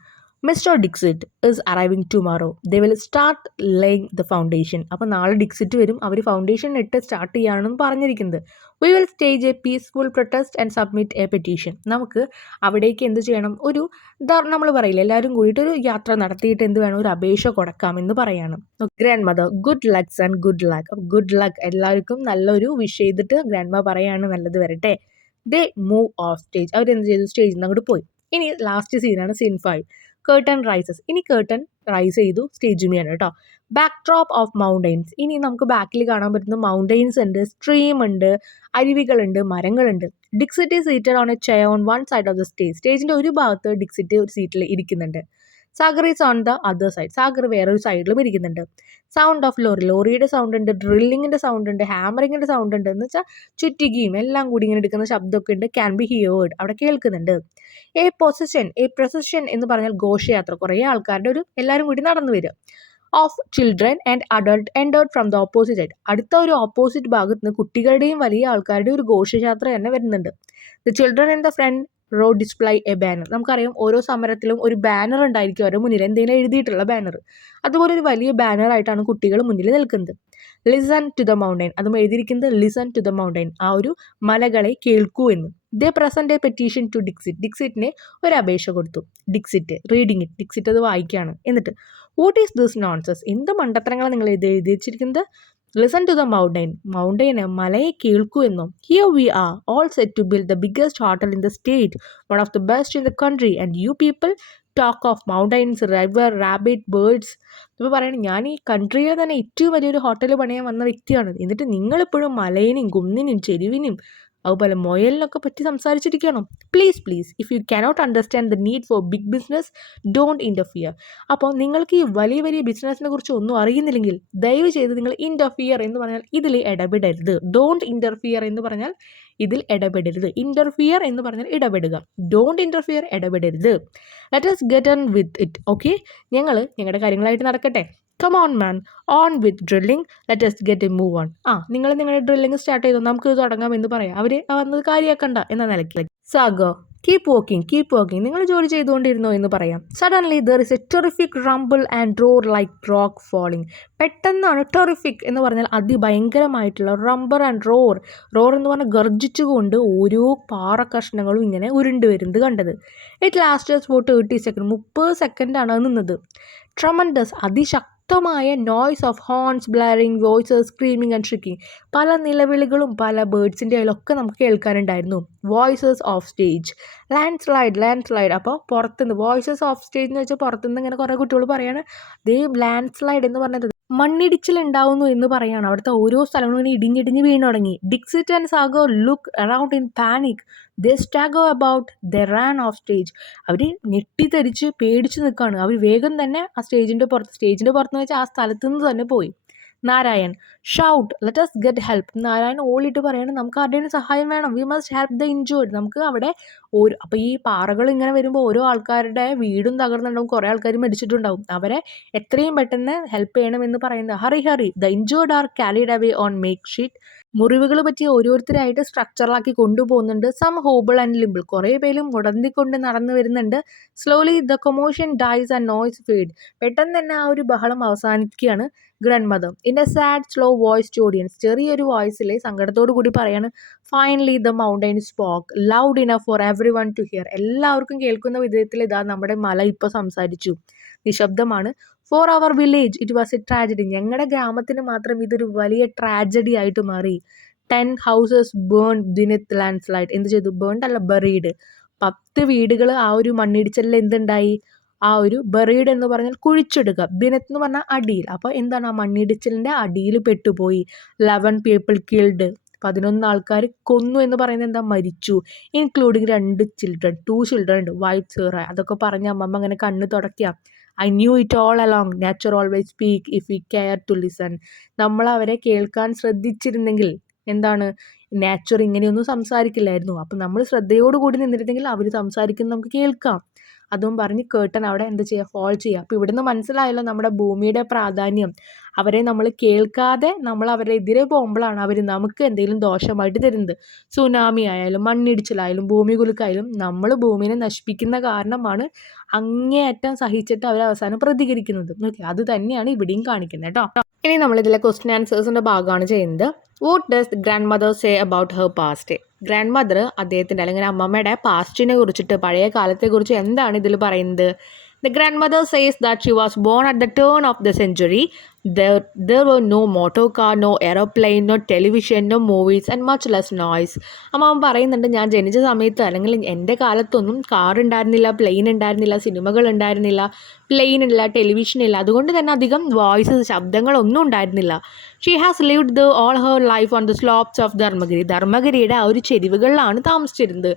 mister Dixit is arriving tomorrow. They will start laying the foundation. അപ്പോൾ നാളെ ഡിക്സിറ്റ് വരും. അവർ ഫൗണ്ടേഷൻ ഇട്ട് സ്റ്റാർട്ട് ചെയ്യാണെന്ന് പറഞ്ഞിരിക്കുന്നത്. We will stage A peaceful protest and submit A petition. നമുക്ക് അവിടേക്ക് എന്ത് ചെയ്യണം? നമ്മൾ പറയില്ല, എല്ലാവരും കൂടിയിട്ട് ഒരു യാത്ര നടത്തിയിട്ട് എന്ത് വേണം? ഒരു അപേക്ഷ കൊടുക്കാമെന്ന് പറയാണ്. Grandmother, good lucks and good luck. Good luck, എല്ലാവർക്കും നല്ലൊരു വിഷ് ചെയ്തിട്ട് ഗ്രാൻഡ് മദർ പറയാണ് നല്ലത് വരട്ടെ. They move off stage. അവരെന്ത് ചെയ്തു? സ്റ്റേജിൽ നിന്ന് അങ്ങോട്ട് പോയി. ഇനി ലാസ്റ്റ് സീനാണ് സീൻ 5. Curtain rises. ഇനി കേർട്ടൺ റൈസ് ചെയ്തു സ്റ്റേജുമയാണ് കേട്ടോ. Backdrop of mountains. ഇനി നമുക്ക് ബാക്കിൽ കാണാൻ പറ്റുന്ന മൗണ്ടെയിൻസ് ഉണ്ട്, സ്ട്രീം ഉണ്ട്, അരുവികളുണ്ട്, മരങ്ങളുണ്ട്. Dixit is seated on a chair on one side of the stage. സ്റ്റേജിൻ്റെ ഒരു ഭാഗത്ത് ഡിക്സിറ്റ് ഒരു സീറ്റിൽ ഇരിക്കുന്നുണ്ട്. Sagar is on the other side. Sagar വേറൊരു സൈഡിലും ഇരിക്കുന്നുണ്ട്. Sound of lorry. ലോറിയുടെ സൗണ്ട് ഉണ്ട്, ഡ്രില്ലിങ്ങിൻ്റെ സൗണ്ട് ഉണ്ട്, ഹാമറിങ്ങിൻ്റെ സൗണ്ട് ഉണ്ട്. എന്ന് വെച്ചാൽ ചുറ്റികയും എല്ലാം കൂടി ഇങ്ങനെ എടുക്കുന്ന ശബ്ദമൊക്കെ ഉണ്ട്. Can be heard. അവിടെ കേൾക്കുന്നുണ്ട്. എ പ്രൊസഷൻ എന്ന് പറഞ്ഞാൽ ഘോഷയാത്ര. കുറേ ആൾക്കാരുടെ എല്ലാവരും കൂടി നടന്നു വരിക. Of children and adult entered from the opposite side. അടുത്ത ഒരു ഓപ്പോസിറ്റ് ഭാഗത്ത് നിന്ന് കുട്ടികളുടെയും വലിയ ആൾക്കാരുടെയും ഒരു ഘോഷയാത്ര തന്നെ വരുന്നുണ്ട്. The children and the front road display a banner. നമുക്കറിയാം ഓരോ സമരത്തിലും ഒരു ബാനർ ഉണ്ടായിരിക്കും അവരുടെ മുന്നിൽ, എന്തെങ്കിലും എഴുതിയിട്ടുള്ള ബാനർ. അതുപോലെ ഒരു വലിയ ബാനറായിട്ടാണ് കുട്ടികൾ മുന്നിൽ നിൽക്കുന്നത്. ലിസൺ ടു ദ മൗണ്ടൈൻ, അതും എഴുതിയിരിക്കുന്നത് ലിസൺ ടു ദ മൗണ്ടൈൻ, ആ ഒരു മലകളെ കേൾക്കൂ എന്ന്. They present a petition to Dixit, ഡിക്സിറ്റിന് ഒരു അപേക്ഷ കൊടുത്തു. ഡിക്സിറ്റ് റീഡിങ് ഇറ്റ്, ഡിക്സിറ്റ് അത് വായിക്കുകയാണ്. എന്നിട്ട് വാട്ട് ഈസ് ദിസ് നോൺസെൻസ്, എന്ത് മണ്ടത്തരങ്ങളാണ് നിങ്ങൾ എഴുതി വെച്ചിരിക്കുന്നത്? Listen to the mountain, mountain മലയെ കേൾക്കൂ എന്നോ? Here we are all set to build the biggest hotel in the state, one of the best in the country, and you people talk of mountains, river, rabbit, birds. ഇപ്പോൾ പറയണം ഞാൻ ഈ കൺട്രിയിലെ തന്നെ ഏറ്റവും വലിയൊരു ഹോട്ടൽ പണിയാൻ വന്ന വ്യക്തിയാണ്, എന്നിട്ട് നിങ്ങളിപ്പോഴും മലയിനും കുന്നിനും ചെരുവിനും അതുപോലെ മൊയലിനൊക്കെ പറ്റി സംസാരിച്ചിരിക്കണം. Please please, if you cannot understand the need for big business, don't interfere. അപ്പോൾ നിങ്ങൾക്ക് ഈ വലിയ വലിയ ബിസിനസ്സിനെ കുറിച്ച് ഒന്നും അറിയുന്നില്ലെങ്കിൽ ദയവ് ചെയ്ത് നിങ്ങൾ ഇൻ്റർഫിയർ എന്ന് പറഞ്ഞാൽ ഇതിൽ ഇടപെടരുത്. ഡോണ്ട് ഇൻ്റർഫിയർ എന്ന് പറഞ്ഞാൽ ഇതിൽ ഇടപെടരുത്. ഇൻ്റർഫിയർ എന്ന് പറഞ്ഞാൽ ഇടപെടുക. ഡോണ്ട് ഇൻ്റർഫിയർ, ഇടപെടരുത്. Let us get on with it, okay? ഞങ്ങളുടെ കാര്യങ്ങളായിട്ട് നടക്കട്ടെ. Come on man, on with drilling, let us get a move on. നിങ്ങൾ നിങ്ങളുടെ ഡ്രില്ലിങ് സ്റ്റാർട്ട് ചെയ്തോ, നമുക്ക് തുടങ്ങാം എന്ന് പറയാം. അവർ വന്നത് കാര്യമാക്കണ്ട എന്ന നിലയ്ക്ക്. സാഗോ, കീപ് walking, നിങ്ങൾ ജോലി ചെയ്തുകൊണ്ടിരുന്നോ എന്ന് പറയാം. Suddenly there is A terrific rumble and roar like rock falling. പെട്ടെന്നാണ് ടെറിഫിക് എന്ന് പറഞ്ഞാൽ അതിഭയങ്കരമായിട്ടുള്ള, റംബർ ആൻഡ് റോർ എന്ന് പറഞ്ഞാൽ ഗർജിച്ചുകൊണ്ട് ഓരോ പാറ കഷ്ണങ്ങളും ഇങ്ങനെ ഉരുണ്ട് വരുന്നത് കണ്ടത്. ഇറ്റ് ലാസ്റ്റേഴ്സ് ഫോർ 30 സെക്കൻഡ്, 30 സെക്കൻഡാണ് അത് നിന്നത്. ട്രമൻഡസ്, അതിശക്തമായ noise of horns, blaring, voices, screaming and shrieking, പല നിലവിളികളും പല ബേർഡ്സിൻ്റെ അതിലൊക്കെ നമുക്ക് കേൾക്കാനുണ്ടായിരുന്നു. Voices off stage, landslide. അപ്പോൾ പുറത്തുനിന്ന് വോയിസസ് ഓഫ് സ്റ്റേജ് എന്ന് വെച്ചാൽ പുറത്തുനിന്ന് ഇങ്ങനെ കുറേ കുട്ടികൾ പറയാണ് ദേ ലാൻഡ് സ്ലൈഡ് എന്ന് പറഞ്ഞത് മണ്ണിടിച്ചിലുണ്ടാവുന്നു എന്ന് പറയാണ്. അവിടുത്തെ ഓരോ സ്ഥലങ്ങളും ഇങ്ങനെ ഇടിഞ്ഞിടിഞ്ഞ് വീണു തുടങ്ങി. Dixit and Sagar look around in panic, they stagger about, they ran off stage. അവർ ഞെട്ടിത്തെറിച്ച് പേടിച്ച് നിൽക്കുകയാണ്. അവർ വേഗം തന്നെ ആ സ്റ്റേജിൻ്റെ പുറത്ത് വെച്ചാൽ ആ സ്ഥലത്ത് നിന്ന് തന്നെ പോയി. Narayan, shout, let us get help. Narayan ഓളിട്ട് പറയണം നമുക്ക് ആരുടെയും സഹായം വേണം. We must help the injured. നമുക്ക് അവിടെ അപ്പോൾ ഈ പാറകൾ ഇങ്ങനെ വരുമ്പോൾ ഓരോ ആൾക്കാരുടെ വീടും തകർന്നുണ്ടാവും, കുറേ ആൾക്കാർ മരിച്ചിട്ടുണ്ടാവും. അവരെ എത്രയും പെട്ടെന്ന് ഹെൽപ്പ് ചെയ്യണമെന്ന് പറയുന്നത്. Hurry, the injured R carried away on make sheet. മുറിവുകൾ പറ്റി ഓരോരുത്തരായിട്ട് സ്ട്രക്ചറിലാക്കി കൊണ്ടുപോകുന്നുണ്ട്. സം ഹോബിൾ ആൻഡ് ലിമ്പിൾ, കുറേ പേരും മുടന്തിക്കൊണ്ട് നടന്നു വരുന്നുണ്ട്. Slowly the commotion dies and noise fades, പെട്ടെന്ന് തന്നെ ആ ഒരു ബഹളം അവസാനിക്കുകയാണ്. Grandmother in a sad slow voice to audience, ചെറിയൊരു വോയിസിൽ സങ്കടത്തോടു കൂടി പറയാണ്. Finally the mountain spoke loud enough for everyone to hear. എല്ലാവർക്കും കേൾക്കുന്ന വിധത്തിൽ ഇതാ നമ്മുടെ മല ഇപ്പോൾ സംസാരിച്ചു. നിശബ്ദമാണ്. For our village it was a tragedy. ഞങ്ങളുടെ ഗ്രാമത്തിന് മാത്രം ഇതൊരു വലിയ ട്രാജഡി ആയിട്ട് മാറി. 10 ഹൗസസ് ബേൺ ദിനിത്ത് ലാൻഡ് സ്ലൈഡ്. എന്ത് ചെയ്തു? ബേൺഡ് അല്ല, ബറീഡ്. 10 വീടുകൾ ആ ഒരു മണ്ണിടിച്ചിലിൽ എന്തുണ്ടായി? ആ ഒരു ബറീഡ് എന്ന് പറഞ്ഞാൽ കുഴിച്ചിടുക, ബിനത്ത് എന്ന് പറഞ്ഞാൽ അടിയിൽ. അപ്പോൾ എന്താണ്? ആ മണ്ണിടിച്ചിലിൻ്റെ അടിയിൽ പെട്ടുപോയി. 11 പീപ്പിൾ കിൽഡ്, 11 ആൾക്കാർ കൊന്നു എന്ന് പറയുന്നത് എന്താ? മരിച്ചു. ഇൻക്ലൂഡിങ് 2 ചിൽഡ്രൻ ഉണ്ട്, വൈറ്റ് സീറ. അതൊക്കെ പറഞ്ഞ് അമ്മമ്മ അങ്ങനെ കണ്ണ് തുടയ്ക്കുക. I knew it all along, nature always speak if we care to listen. നമ്മൾ അവരെ കേൾക്കാൻ ശ്രദ്ധിച്ചിരുന്നെങ്കിൽ എന്താണ്? നേച്ചർ ഇങ്ങനെയൊന്നും സംസാരിക്കില്ലായിരുന്നു. അപ്പം നമ്മൾ ശ്രദ്ധയോടുകൂടി നിന്നിരുന്നെങ്കിൽ അവർ സംസാരിക്കുന്നത് നമുക്ക് കേൾക്കാം. അതും പറഞ്ഞ് കേട്ടൻ അവിടെ എന്ത് ചെയ്യുക? ഫോൾ ചെയ്യുക. അപ്പോൾ ഇവിടുന്ന് മനസ്സിലായല്ലോ നമ്മുടെ ഭൂമിയുടെ പ്രാധാന്യം. അവരെ നമ്മൾ കേൾക്കാതെ നമ്മൾ അവരെ എതിരെ പോകുമ്പോഴാണ് അവർ നമുക്ക് എന്തെങ്കിലും ദോഷമായിട്ട് തരുന്നത്. സുനാമി ആയാലും മണ്ണിടിച്ചിലായാലും ഭൂമി കുലുക്കായാലും നമ്മൾ ഭൂമിനെ നശിപ്പിക്കുന്ന കാരണമാണ് അങ്ങേയറ്റം സഹിച്ചിട്ട് അവർ അവസാനം പ്രതികരിക്കുന്നത്. ഓക്കെ, അത് തന്നെയാണ് ഇവിടെയും കാണിക്കുന്നത് കേട്ടോ. ഇനി നമ്മളിതിലെ ക്വസ്റ്റ്യൻ ആൻസേഴ്സിൻ്റെ ഭാഗമാണ് ചെയ്യുന്നത്. What does grand mother say about her past? Grand mother അദ്ദേഹത്തിൻ്റെ അല്ലെങ്കിൽ അമ്മമ്മയുടെ പാസ്റ്റിനെ കുറിച്ചിട്ട്, പഴയ കാലത്തെക്കുറിച്ച് എന്താണ് ഇതിൽ പറയുന്നത്? The grandmother says that she was born at the turn of the century. There were no motor car, no aeroplane, no television, no movies and much less noise. അമ്മ പറയുന്നുണ്ട് ഞാൻ ജനിച്ച സമയത്ത് അല്ലെങ്കിൽ എൻ്റെ കാലത്തൊന്നും കാർ ഉണ്ടായിരുന്നില്ല, പ്ലെയിൻ ഉണ്ടായിരുന്നില്ല, സിനിമകൾ ഉണ്ടായിരുന്നില്ല, പ്ലെയിൻ ഇല്ല, ടെലിവിഷൻ ഇല്ല, അതുകൊണ്ട് തന്നെ അധികം വോയിസസ്, ശബ്ദങ്ങളൊന്നും ഉണ്ടായിരുന്നില്ല. She has lived all her life on the slopes of Dharmagiri. ധർമ്മഗിരിയുടെ ആ ഒരു ചെരിവുകളിലാണ് താമസിച്ചിരുന്നത്.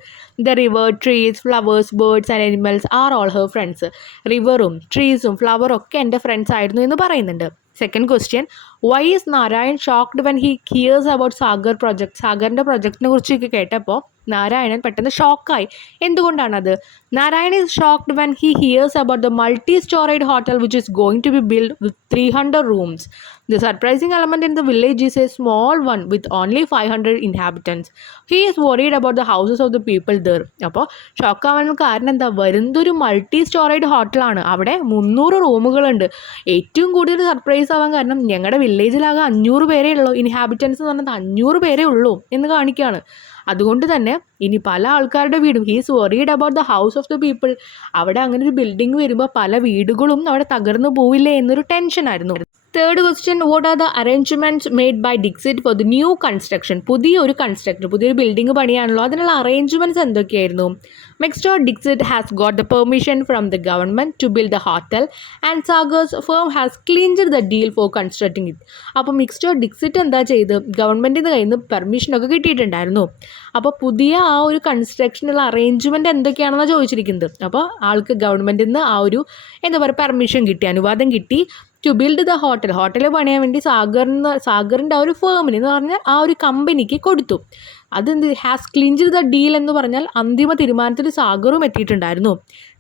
The river, trees, flowers, birds and animals are all her friends. റിവറും ട്രീസും ഫ്ലവറും ഒക്കെ എൻ്റെ ഫ്രണ്ട്സ് ആയിരുന്നു എന്ന് പറയുന്നുണ്ട്. Second question, why is Narayan shocked when he hears about Sagar project? സാഗറിൻ്റെ പ്രൊജക്റ്റിനെ കുറിച്ചൊക്കെ കേട്ടപ്പോൾ നാരായണൻ പെട്ടെന്ന് ഷോക്കായി. എന്തുകൊണ്ടാണത്? Narayan is shocked when he hears about the multi storeyed hotel which is going to be build with 300 rooms. The surprising element in the village is a small one with only 500 inhabitants. He is worried about the houses of the people there. അപ്പോൾ ഷോക്കാവാൻ കാരണം എന്താ? വരുന്നതൊരു multi storeyed ഹോട്ടലാണ്, അവിടെ 300 റൂമുകളുണ്ട്. ഏറ്റവും കൂടുതൽ surprise ആവാൻ കാരണം ഞങ്ങളുടെ വില്ലേജിലാകെ 500 പേരേ ഉള്ളൂ, ഇൻഹാബിറ്റൻസ് എന്ന് പറഞ്ഞത് 500 പേരേ ഉള്ളൂ എന്ന് കാണിക്കുകയാണ്. അതുകൊണ്ട് തന്നെ ഇനി പല ആൾക്കാരുടെ വീടും, he's worried about the house of the people, അവിടെ അങ്ങനെ ഒരു ബിൽഡിംഗ് വരുമ്പോൾ പല വീടുകളും അവിടെ തകർന്നു പോവില്ലേ എന്നൊരു ടെൻഷനായിരുന്നു. Third question, what are the arrangements made by Dixit for the new construction? പുതിയൊരു ബിൽഡിംഗ് പണിയാണല്ലോ, അതിനുള്ള അറേഞ്ച്മെൻറ്റ്സ് എന്തൊക്കെയായിരുന്നു? Next, Dixit has got the permission from the government to build a hotel and Sagar's firm has clinched the deal for constructing it. അപ്പോൾ മിക്സ്റ്റർ ഡിക്സിറ്റ് എന്താ ചെയ്ത്, ഗവൺമെൻറ്റിൻ്റെ കയ്യിൽ നിന്ന് പെർമിഷനൊക്കെ കിട്ടിയിട്ടുണ്ടായിരുന്നു. അപ്പോൾ പുതിയ ആ ഒരു കൺസ്ട്രക്ഷനുള്ള അറേഞ്ച്മെൻറ്റ് എന്തൊക്കെയാണെന്നാണ് ചോദിച്ചിരിക്കുന്നത്. അപ്പോൾ ആൾക്ക് ഗവൺമെൻറ്റിൽ നിന്ന് ആ ഒരു പെർമിഷൻ കിട്ടി, അനുവാദം കിട്ടി ടു ബിൽഡ് ദ ഹോട്ടൽ പണിയാൻ വേണ്ടി സാഗറിൻ്റെ ആ ഒരു ഫേമിന് എന്ന് പറഞ്ഞാൽ ആ ഒരു കമ്പനിക്ക് കൊടുത്തു. അതെന്ത്, ഹാസ് ക്ലിഞ്ച് ദ ഡീൽ എന്ന് പറഞ്ഞാൽ അന്തിമ തീരുമാനത്തിൽ സാഗറും എത്തിയിട്ടുണ്ടായിരുന്നു.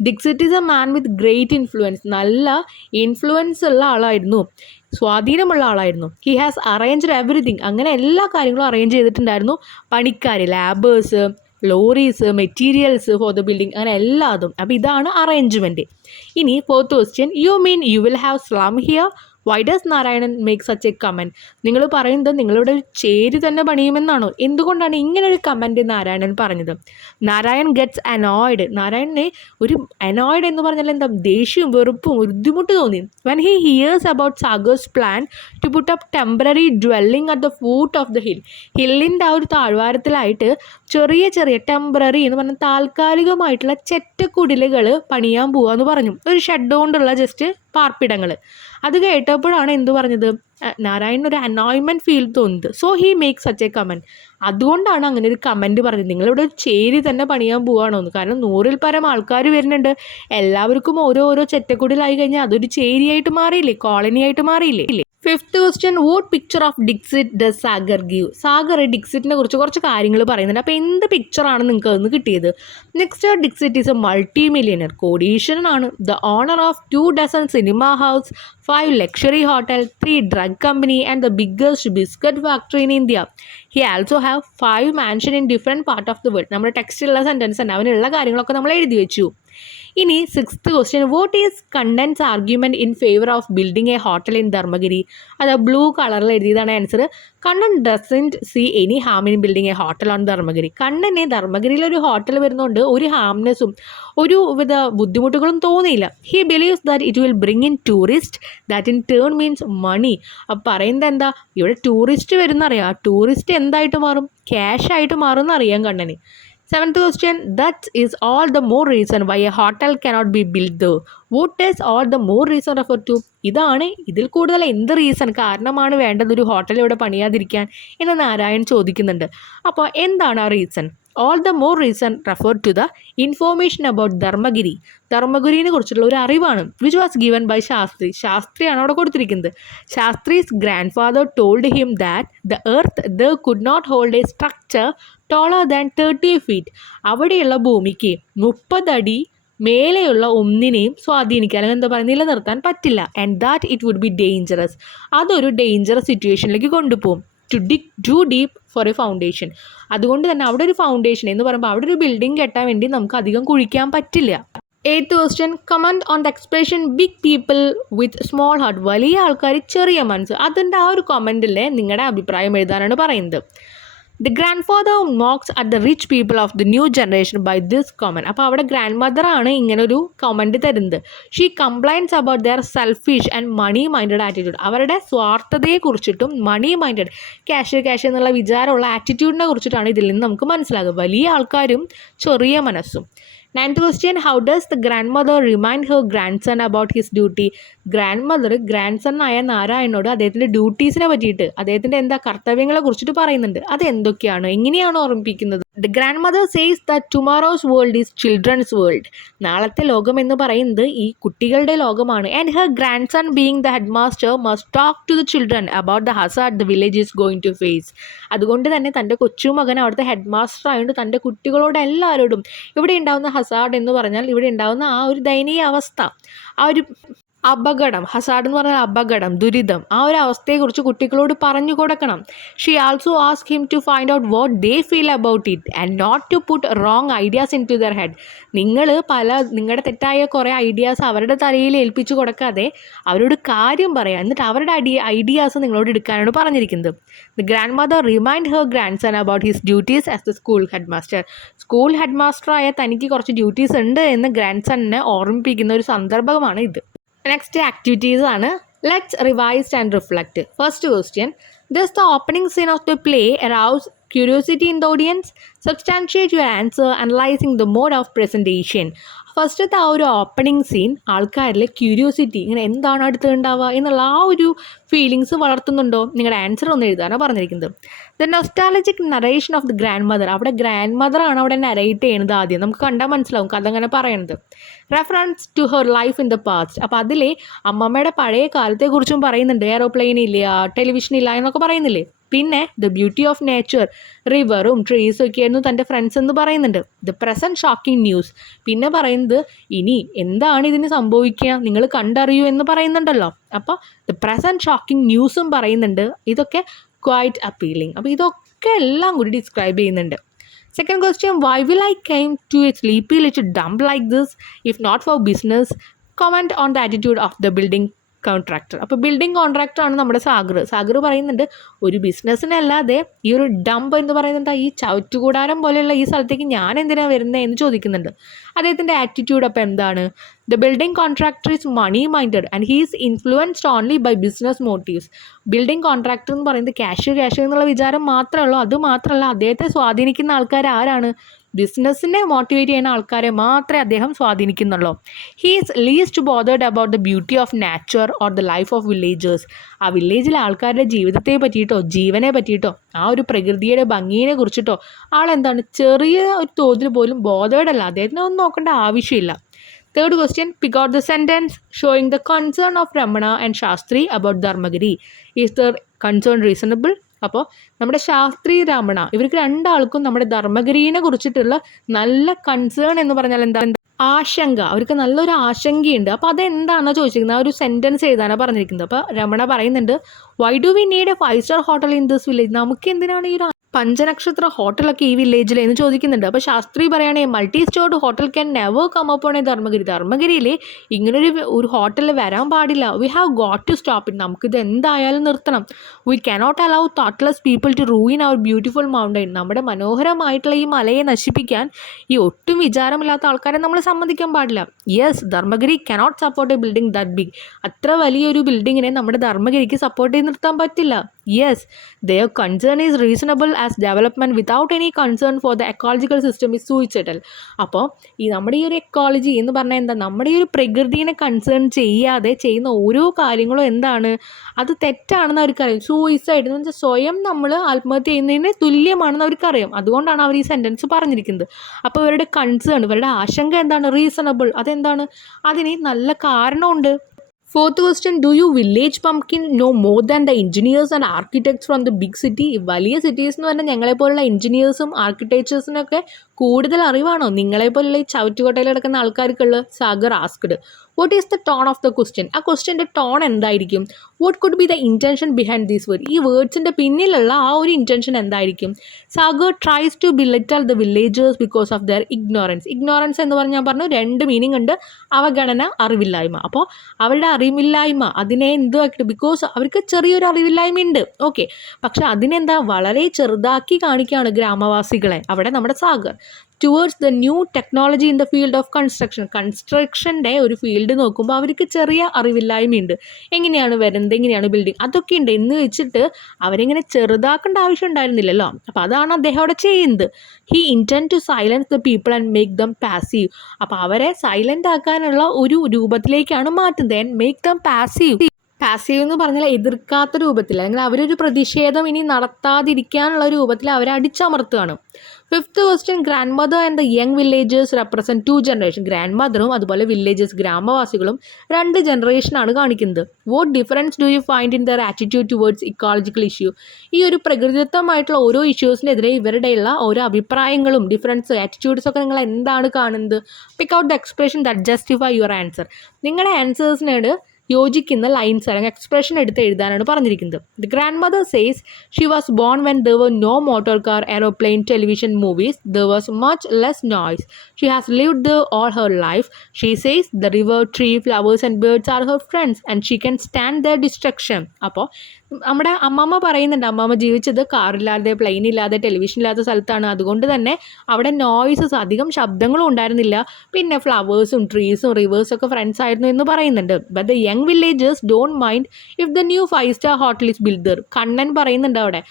Dixit is a man with great influence, നല്ല ഇൻഫ്ലുവൻസ് ഉള്ള ആളായിരുന്നു, സ്വാധീനമുള്ള ആളായിരുന്നു. ഹി ഹാസ് അറേഞ്ച്ഡ് എവറിത്തിങ്, അങ്ങനെ എല്ലാ കാര്യങ്ങളും അറേഞ്ച് ചെയ്തിട്ടുണ്ടായിരുന്നു. പണിക്കാർ, labours, lorries, materials for the building, അങ്ങനെ എല്ലാതും. അപ്പോൾ ഇതാണ് അറേഞ്ച്മെൻറ്റ്. ഇനി fourth question, you mean you will have slum here? Why does Narayanan make such a comment? നിങ്ങൾ പറയുന്നത് നിങ്ങളുടെ ഒരു ചേരി തന്നെ പണിയുമെന്നാണോ? എന്തുകൊണ്ടാണ് ഇങ്ങനെ ഒരു കമൻറ്റ് നാരായണൻ പറഞ്ഞത്? നാരായൺ ഗെറ്റ്സ് അനോയ്ഡ്, നാരായണനെ ഒരു അനോയ്ഡ് എന്ന് പറഞ്ഞാൽ എന്താ, ദേഷ്യവും വെറുപ്പും ബുദ്ധിമുട്ട് തോന്നി. When he hears about Sagar's plan to put up temporary dwelling at the foot of the ഹില്ലിൻ്റെ ആ ഒരു താഴ്വാരത്തിലായിട്ട് ചെറിയ ടെമ്പററി എന്ന് പറഞ്ഞാൽ താൽക്കാലികമായിട്ടുള്ള ചെറ്റക്കുടിലുകൾ പണിയാൻ പോവാന്ന് പറഞ്ഞു. ഒരു ഷെഡ് കൊണ്ടുള്ള ജസ്റ്റ് പാർപ്പിടങ്ങൾ. അത് കേട്ടപ്പോഴാണ് എന്ത് പറഞ്ഞത്, നാരായണൻ ഒരു അനോയ്മെൻറ്റ് ഫീൽ തോന്നുന്നത്. So he make such a comment, അതുകൊണ്ടാണ് അങ്ങനെ ഒരു കമൻറ്റ് പറഞ്ഞത്. നിങ്ങളിവിടെ ഒരു ചേരി തന്നെ പണിയാൻ പോവുകയാണോ എന്ന്. കാരണം 100-ൽ പരം ആൾക്കാർ വരുന്നുണ്ട്, എല്ലാവർക്കും ഓരോ ചെറ്റക്കുടിലായി കഴിഞ്ഞാൽ അതൊരു ചേരിയായിട്ട് മാറിയില്ലേ, കോളനി ആയിട്ട് മാറിയില്ലേ. Fifth question, what picture of Dixit does Sagar give? Sagar ഡിക്സിറ്റിനെ കുറിച്ച് കുറച്ച് കാര്യങ്ങൾ പറയുന്നുണ്ട്. അപ്പോൾ എന്ത് പിക്ചറാണ് നിങ്ങൾക്ക് അതൊന്ന് കിട്ടിയത്? Next, Dixit is a multimillionaire, കോടീശ്വരനാണ്. The owner of 2 dozen cinema house, 5 luxury hotel, 3 drug company and the biggest biscuit factory in India. He also have 5 mansion in different part of the world. നമ്മുടെ ടെക്സ്റ്റിലുള്ള sentence ഉണ്ട്, അവനുള്ള കാര്യങ്ങളൊക്കെ നമ്മൾ എഴുതി വെച്ചു. ഇനി sixth question, what is Kannan's argument in favour of building a hotel in Dharmagiri? അത് blue കളറിൽ എഴുതിയതാണ് answer. Kannan doesn't see any harm in building a hotel on Dharmagiri. കണ്ണനെ ധർമ്മഗിരിയിൽ ഒരു ഹോട്ടൽ വരുന്നതുകൊണ്ട് ഒരു ഹാംനെസ്സും ഒരു വിധ ബുദ്ധിമുട്ടുകളും തോന്നിയില്ല. He believes that it will bring in tourist, that in turn means money. അപ്പോൾ പറയുന്നത് എന്താ, ഇവിടെ ടൂറിസ്റ്റ് വരുന്നറിയാം, ആ ടൂറിസ്റ്റ് എന്തായിട്ട് മാറും, ക്യാഷ് ആയിട്ട് മാറും എന്നറിയാം കണ്ണന്. Seventh question, that is all the more reason why a hotel cannot be built there. What does all the more reason refer to? ഇതാണ് ഇതിൽ കൂടുതൽ എന്ത് റീസൺ, കാരണമാണ് വേണ്ടത് ഒരു ഹോട്ടൽ ഇവിടെ പണിയാതിരിക്കാൻ എന്ന് നാരായൺ ചോദിക്കുന്നുണ്ട്. അപ്പോൾ എന്താണ് ആ reason? All the more reason refer to the information about Dharmagiri. ധർമ്മഗിരിനെ കുറിച്ചുള്ള ഒരു അറിവാണ്. വിച്ച് വാസ് ഗിവൻ ബൈ ശാസ്ത്രിയാണ് അവിടെ കൊടുത്തിരിക്കുന്നത്. Shastri's grandfather told him that the earth the could not hold a structure taller than 30 feet. അവിടെയുള്ള ഭൂമിക്ക് 30 അടി മേലെയുള്ള ഒന്നിനെയും സ്വാധീനിക്കാൻ, അല്ലെങ്കിൽ എന്താ പറയുക, നിലനിർത്താൻ പറ്റില്ല. And that it would be dangerous, അതൊരു ഡേഞ്ചറസ് സിറ്റുവേഷനിലേക്ക് കൊണ്ടുപോകും. To dig too deep for a foundation. അതുകൊണ്ട് തന്നെ അവിടെ ഒരു ഫൗണ്ടേഷൻ എന്ന് പറയുമ്പോൾ അവിടെ ഒരു ബിൽഡിംഗ് കെട്ടാൻ വേണ്ടി നമുക്ക് അധികം കുഴിക്കാൻ പറ്റില്ല. Eighth question, comment on the expression big people with small heart. വലിയ ആൾക്കാർ ചെറിയ മനസ്സ്, അതിൻ്റെ ആ ഒരു കമൻറ്റിലെ നിങ്ങളുടെ അഭിപ്രായം എഴുതാനാണ് പറയുന്നത്. The grandfather mocks at the rich people of the new generation by this comment. അപ്പോൾ അവിടെ ഗ്രാൻഡ് മദറാണ് ഇങ്ങനൊരു കമൻറ്റ് തരുന്നത്. She complains about their selfish and money minded attitude. അവരുടെ സ്വാർത്ഥതയെക്കുറിച്ചിട്ടും മണി മൈൻഡഡ്, ക്യാഷ് എന്നുള്ള വിചാരമുള്ള ആറ്റിറ്റ്യൂഡിനെ കുറിച്ചിട്ടാണ് ഇതിൽ നിന്ന് നമുക്ക് മനസ്സിലാകുക. വലിയ ആൾക്കാരും ചെറിയ മനസ്സും. Ninth question, how does the grandmother remind her grandson about his duty? Grandmother grandson ആയ നാരായണനോട് അദ്ദേഹത്തിൻ്റെ ഡ്യൂട്ടീസിനെ പറ്റിയിട്ട്, അദ്ദേഹത്തിൻ്റെ കർത്തവ്യങ്ങളെ കുറിച്ചിട്ട് പറയുന്നുണ്ട്. അത് എന്തൊക്കെയാണ്, എങ്ങനെയാണ് ഓർമ്മിപ്പിക്കുന്നത്? The grandmother says that tomorrow's world is children's world. നാളത്തെ ലോകം എന്ന് പറയുന്നത് ഈ കുട്ടികളുടെ ലോകമാണ്. And her grandson being the headmaster must talk to the children about the hazard the village is going to face. അതുകൊണ്ട് തന്നെ തൻ്റെ കൊച്ചുമകൻ അവിടുത്തെ ഹെഡ് മാസ്റ്റർ ആയതുകൊണ്ട് തൻ്റെ കുട്ടികളോട് എല്ലാവരോടും ഇവിടെ ഉണ്ടാകുന്ന ഹസാർഡ് എന്ന് പറഞ്ഞാൽ ഇവിടെ ഉണ്ടാകുന്ന ആ ഒരു ദയനീയ അവസ്ഥ, ആ ഒരു അപകടം, ഹസാർഡ് എന്ന് പറഞ്ഞാൽ അപകടം, ദുരിതം, ആ ഒരു അവസ്ഥയെക്കുറിച്ച് കുട്ടികളോട് പറഞ്ഞു കൊടുക്കണം. She also ask him to find out what they feel about it and not to put wrong ideas into their head. നിങ്ങൾ നിങ്ങളുടെ തെറ്റായ കുറേ ഐഡിയാസ് അവരുടെ തലയിൽ ഏൽപ്പിച്ചു കൊടുക്കാതെ അവരോട് കാര്യം പറയാം, എന്നിട്ട് അവരുടെ ഐഡിയാസ് നിങ്ങളോട് എടുക്കാനാണ് പറഞ്ഞിരിക്കുന്നത്. The grandmother remind her grandson about his duties as the school head master. School ഹെഡ് മാസ്റ്ററായ തനിക്ക് കുറച്ച് ഡ്യൂട്ടീസ് ഉണ്ട് എന്ന് ഗ്രാൻഡ് സണ്ണിനെ ഓർമ്മിപ്പിക്കുന്ന ഒരു സന്ദർഭമാണ് ഇത്. നെക്സ്റ്റ് ആക്ടിവിറ്റീസ് ആണ്. Let's revise and reflect. First question, does the opening scene of the play arouse curiosity in the audience? Substantiate your answer analysing the mode of presentation. ഫസ്റ്റത്തെ ആ ഒരു ഓപ്പണിംഗ് സീൻ ആൾക്കാരിൽ curiosity, ഇങ്ങനെ എന്താണ് അടുത്തുണ്ടാവുക എന്നുള്ള ആ ഒരു ഫീലിങ്സ് വളർത്തുന്നുണ്ടോ? നിങ്ങളുടെ ആൻസർ ഒന്ന് എഴുതാനാണ് പറഞ്ഞിരിക്കുന്നത്. The nostalgic narration of the grand mother. അവിടെ ഗ്രാൻഡ് മദറാണ് അവിടെ നറേറ്റ് ചെയ്യുന്നത്. ആദ്യം നമുക്ക് കണ്ടാൽ മനസ്സിലാവും കഥ അങ്ങനെ പറയുന്നത്. Reference to her life in the past. അപ്പോൾ അതിലെ അമ്മമ്മയുടെ പഴയ കാലത്തെക്കുറിച്ചും പറയുന്നുണ്ട്. എയറോപ്ലെയിൻ ഇല്ല, ടെലിവിഷൻ ഇല്ല എന്നൊക്കെ പറയുന്നില്ലേ. പിന്നെ ദ ബ്യൂട്ടി ഓഫ് നേച്ചർ, റിവറും ട്രീസും ഒക്കെയായിരുന്നു തൻ്റെ ഫ്രണ്ട്സ് എന്ന് പറയുന്നുണ്ട്. The present shocking news. പിന്നെ പറയുന്നത് ഇനി എന്താണ് ഇതിന് സംഭവിക്കുക നിങ്ങൾ കണ്ടറിയൂ എന്ന് പറയുന്നുണ്ടല്ലോ. അപ്പോൾ ദ പ്രസൻറ്റ് ഷോക്കിംഗ് ന്യൂസും പറയുന്നുണ്ട്. ഇതൊക്കെ ക്വൈറ്റ് അപ്പീലിംഗ്. അപ്പോൾ ഇതൊക്കെ എല്ലാം കൂടി ഡിസ്ക്രൈബ് ചെയ്യുന്നുണ്ട്. Second question, why will I came to a sleepy little dump like this if not for business? Comment on the attitude of the building contractor. അപ്പോൾ building കോൺട്രാക്ടറാണ് നമ്മുടെ സാഗർ പറയുന്നുണ്ട് ഒരു ബിസിനസ്സിനല്ലാതെ ഈ ഒരു ഡംപ് എന്ന് പറയുന്നത് ഈ ചവറ്റുകൂടാരം പോലെയുള്ള ഈ സ്ഥലത്തേക്ക് ഞാൻ എന്തിനാണ് വരുന്നത് എന്ന് ചോദിക്കുന്നുണ്ട്. അദ്ദേഹത്തിൻ്റെ ആറ്റിറ്റ്യൂഡ് അപ്പോൾ എന്താണ്? The building contractor is money minded and he is influenced only by business motives. Building contractor എന്ന് പറയുന്നത് ക്യാഷ് എന്നുള്ള വിചാരം മാത്രമേ ഉള്ളൂ. അതുമാത്രമല്ല അദ്ദേഹത്തെ സ്വാധീനിക്കുന്ന ആൾക്കാർ ആരാണ്? ബിസിനസ്സിനെ മോട്ടിവേറ്റ് ചെയ്യുന്ന ആൾക്കാരെ മാത്രമേ അദ്ദേഹം സ്വാധീനിക്കുന്നുള്ളൂ. He is least bothered about the beauty of nature or the life of villagers. ആ വില്ലേജിലെ ആൾക്കാരുടെ ജീവിതത്തെ പറ്റിയിട്ടോ ജീവനെ പറ്റിയിട്ടോ ആ ഒരു പ്രകൃതിയുടെ ഭംഗിയെ കുറിച്ചിട്ടോ ആളെന്താണ് ചെറിയ ഒരു തോതിൽ പോലും ബോതേർഡ് അല്ല. അദ്ദേഹത്തിനെ ഒന്നും നോക്കേണ്ട ആവശ്യമില്ല. Third question, pick out the sentence showing the concern of Ramana and Shastri about Dharmagiri. Is the concern reasonable? അപ്പോൾ നമ്മുടെ ശാസ്ത്രി രമണ ഇവർക്ക് രണ്ടാൾക്കും നമ്മുടെ ധർമ്മഗിരിനെ കുറിച്ചിട്ടുള്ള നല്ല കൺസേൺ എന്ന് പറഞ്ഞാൽ എന്താ? ആശങ്ക. അവർക്ക് നല്ലൊരു ആശങ്കയുണ്ട്. അപ്പോൾ അതെന്താണെന്ന് ചോദിച്ചിരിക്കുന്നത്. ആ ഒരു സെൻറ്റൻസ് എഴുതാനാണ് പറഞ്ഞിരിക്കുന്നത്. അപ്പോൾ രമണ പറയുന്നുണ്ട്, Y do we need a 5-star hotel in this village? നമുക്ക് എന്തിനാണ് ഈ ഒരു 5 നക്ഷത്ര ഹോട്ടലൊക്കെ ഈ വില്ലേജിൽ എന്ന് ചോദിക്കുന്നുണ്ട്. അപ്പോൾ ശാസ്ത്രി പറയുകയാണെങ്കിൽ multi storeyed hotel can never come upon a ധർമ്മഗിരിയിൽ ഇങ്ങനൊരു ഹോട്ടലിൽ വരാൻ പാടില്ല. We have got to stop it. നമുക്കിത് എന്തായാലും നിർത്തണം. We cannot allow thoughtless people to ruin our beautiful mountain. നമ്മുടെ മനോഹരമായിട്ടുള്ള ഈ മലയെ നശിപ്പിക്കാൻ ഈ ഒട്ടും വിചാരമില്ലാത്ത ആൾക്കാരെ നമ്മൾ സമ്മതിക്കാൻ പാടില്ല. Yes, Dharmagiri cannot support a building that big. അത്ര വലിയൊരു ബിൽഡിങ്ങിനെ നമ്മുടെ ധർമ്മഗിരിക്ക് സപ്പോർട്ട് ചെയ്ത് നിർത്താൻ പറ്റില്ല. Yes, their concern is reasonable as development without any concern for the ecological system is suicidal. അപ്പോൾ നമ്മുടെ ഈ ഒരു എക്കോളജി എന്ന് പറഞ്ഞാൽ എന്താ? നമ്മുടെ ഈ ഒരു പ്രകൃതിയെ കൺസേൺ ചെയ്യാതെ ചെയ്യുന്ന ഓരോ കാര്യങ്ങളും എന്താണ്? അത് തെറ്റാണെന്ന് അവർക്കറിയാം. സൂയിസൈഡ് എന്ന് വെച്ചാൽ സ്വയം നമ്മൾ ആത്മഹത്യ ചെയ്യുന്നതിന് തുല്യമാണെന്ന് അവർക്കറിയാം. അതുകൊണ്ടാണ് അവർ ഈ സെൻറ്റൻസ് പറഞ്ഞിരിക്കുന്നത്. അപ്പോൾ ഇവരുടെ കൺസേൺ, ഇവരുടെ ആശങ്ക എന്താണ്? റീസണബിൾ. അതെന്താണ്? അതിന് നല്ല കാരണമുണ്ട്. Fourth question, do you village pumpkin know more than the engineers and architects from the big city? വലിയ സിറ്റീസ് എന്ന് പറഞ്ഞാൽ ഞങ്ങളെപ്പോലുള്ള എഞ്ചിനീയേഴ്സും ആർക്കിടെക്ചേഴ്സിനൊക്കെ കൂടുതൽ അറിവാണോ നിങ്ങളെപ്പോലുള്ള ഈ ചവറ്റുകൊട്ടയിൽ കിടക്കുന്ന ആൾക്കാർക്കുള്ള? Sagar asked. What is the tone of the question? ആ ക്വസ്റ്റ്യൻ്റെ ടോൺ എന്തായിരിക്കും? What could be the intention behind these word? ഈ വേർഡ്സിൻ്റെ പിന്നിലുള്ള ആ ഒരു ഇൻറ്റൻഷൻ എന്തായിരിക്കും? Sagar tries to belittle the villagers because of their ignorance. Ignorance എന്ന് പറഞ്ഞാൽ പറഞ്ഞു 2 മീനിങ് ഉണ്ട്. അവഗണന, അറിവില്ലായ്മ. അപ്പോൾ അവരുടെ അറിവില്ലായ്മ അതിനെ എന്തുമാക്കിയിട്ട്, ബിക്കോസ് അവർക്ക് ചെറിയൊരു അറിവില്ലായ്മയുണ്ട്, ഓക്കെ, പക്ഷെ അതിനെന്താ വളരെ ചെറുതാക്കി കാണിക്കുകയാണ് ഗ്രാമവാസികളെ അവിടെ നമ്മുടെ Sagar. Towards the new technology in the field of കൺസ്ട്രക്ഷൻ്റെ ഒരു ഫീൽഡ് നോക്കുമ്പോൾ അവർക്ക് ചെറിയ അറിവില്ലായ്മയുണ്ട്. എങ്ങനെയാണ് വരുന്നത്, എങ്ങനെയാണ് ബിൽഡിങ്, അതൊക്കെ ഉണ്ട് എന്ന് വെച്ചിട്ട് അവരെങ്ങനെ ചെറുതാക്കേണ്ട ആവശ്യം ഉണ്ടായിരുന്നില്ലല്ലോ. അപ്പോൾ അതാണ് അദ്ദേഹം അവിടെ ചെയ്യുന്നത്. He intend to silence the people and make them passive. അപ്പോൾ അവരെ സൈലൻ്റ് ആക്കാനുള്ള ഒരു രൂപത്തിലേക്കാണ് മാറ്റുന്നത്. And make them passive. Passive എന്ന് പറഞ്ഞാൽ എതിർക്കാത്ത രൂപത്തിൽ, അല്ലെങ്കിൽ അവരൊരു പ്രതിഷേധം ഇനി നടത്താതിരിക്കാനുള്ള രൂപത്തിൽ അവരെ അടിച്ചമർത്തുകയാണ്. Fifth question, grand mother and the young villagers represent 2 generation. Grand മദറും അതുപോലെ വില്ലേജേഴ്സ് ഗ്രാമവാസികളും 2 ജനറേഷനാണ് കാണിക്കുന്നത്. What difference do you find in their attitude towards ecological issue? ഈ ഒരു പ്രകൃതിദത്തമായിട്ടുള്ള ഓരോ ഇഷ്യൂസിനെതിരെ ഇവരുടെയുള്ള ഓരോ അഭിപ്രായങ്ങളും ഡിഫറൻസ് ആറ്റിറ്റ്യൂഡ്സ് ഒക്കെ നിങ്ങൾ എന്താണ് കാണുന്നത്? Pick out the expression that justify your answer. നിങ്ങളുടെ ആൻസേഴ്സിനോട് യോജിക്കുന്ന ലൈൻസ് അല്ലെങ്കിൽ എക്സ്പ്രഷൻ എടുത്ത് എഴുതാനാണ് പറഞ്ഞിരിക്കുന്നത്. The grandmother says she was born when there were no motor car, aeroplane, television, movies. There was much less noise. She has lived there all her life. She says the river, tree, flowers and birds are her friends and she can stand their destruction. അപ്പോൾ നമ്മുടെ അമ്മമ്മ പറയുന്നുണ്ട്, അമ്മമ്മ ജീവിച്ചത് കാറില്ലാതെ, plain ഇല്ലാതെ, television ഇല്ലാത്ത സ്ഥലത്താണ്. അതുകൊണ്ട് തന്നെ അവിടെ നോയ്സസ്, അധികം ശബ്ദങ്ങളും ഉണ്ടായിരുന്നില്ല. പിന്നെ ഫ്ലവേഴ്സും ട്രീസും റിവേഴ്സും ഒക്കെ ഫ്രണ്ട്സ് ആയിരുന്നു എന്ന് പറയുന്നുണ്ട്. But the young villagers don't mind if the new 5-star hotel is build there. Kannan പറയുന്നുണ്ട് അവിടെ,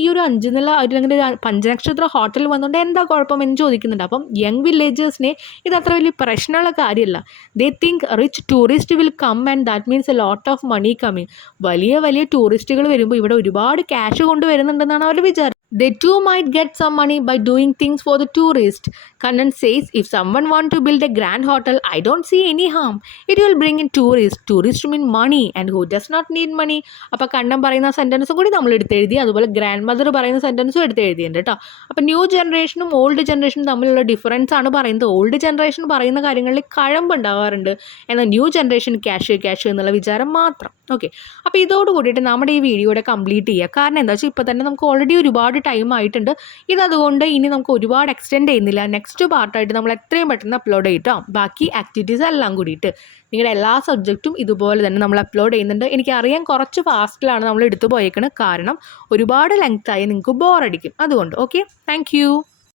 ഈ ഒരു 5 നില അല്ലെങ്കിൽ ഒരു 5 നക്ഷത്ര ഹോട്ടൽ വന്നുകൊണ്ട് എന്താ കുഴപ്പം എന്ന് ചോദിക്കുന്നുണ്ട്. അപ്പം യങ് വില്ലേജേഴ്സിനെ ഇത് അത്ര വലിയ പ്രശ്നമുള്ള കാര്യമല്ല. They think rich tourist will come and that means a lot of money coming. വലിയ വലിയ ടൂറിസ്റ്റുകൾ വരുമ്പോൾ ഇവിടെ ഒരുപാട് ക്യാഷ് കൊണ്ടുവരുന്നുണ്ടെന്നാണ് അവർ വിചാരം. They too might get some money by doing things for the tourist. Kannan says, if someone want to build a grand hotel, I don't see any harm. It will bring in tourists. Tourists mean money, and who does not need money? അപ്പോൾ കണ്ണൻ പറയുന്ന സെൻറ്റൻസും കൂടി നമ്മൾ എടുത്തെഴുതി. അതുപോലെ grand mother പറയുന്ന സെൻറ്റൻസും എടുത്തെഴുതിയുണ്ട് കേട്ടോ. അപ്പോൾ new ജനറേഷനും old ജനറേഷനും തമ്മിലുള്ള difference ആണ് പറയുന്നത്. ഓൾഡ് ജനറേഷൻ പറയുന്ന കാര്യങ്ങളിൽ കഴമ്പ് ഉണ്ടാവാറുണ്ട്, എന്നാൽ ന്യൂ ജനറേഷൻ ക്യാഷ് എന്നുള്ള വിചാരം മാത്രം. ഓക്കെ, അപ്പോൾ ഇതോട് കൂടിയിട്ട് നമ്മുടെ ഈ വീഡിയോയുടെ കംപ്ലീറ്റ് ചെയ്യുക. കാരണം എന്താ വെച്ചാൽ ഇപ്പോൾ തന്നെ നമുക്ക് ഓൾറെഡി ഒരുപാട് ടൈം ആയിട്ടുണ്ട്. ഇതതുകൊണ്ട് ഇനി നമുക്ക് ഒരുപാട് എക്സ്റ്റെൻഡ് ചെയ്യുന്നില്ല. നെക്സ്റ്റ് പാർട്ടായിട്ട് നമ്മൾ എത്രയും പെട്ടെന്ന് അപ്ലോഡ് ചെയ്തിട്ടോ. ബാക്കി ആക്ടിവിറ്റീസ് എല്ലാം കൂടിയിട്ട് നിങ്ങളുടെ എല്ലാ സബ്ജക്റ്റും ഇതുപോലെ തന്നെ നമ്മൾ അപ്ലോഡ് ചെയ്യുന്നുണ്ട്. എനിക്കറിയാം കുറച്ച് ഫാസ്റ്റിലാണ് നമ്മൾ എടുത്തു പോയേക്കുന്നത്, കാരണം ഒരുപാട് ലെങ്ത് ആയി നിങ്ങൾക്ക് ബോറടിക്കും. അതുകൊണ്ട് ഓക്കെ, താങ്ക്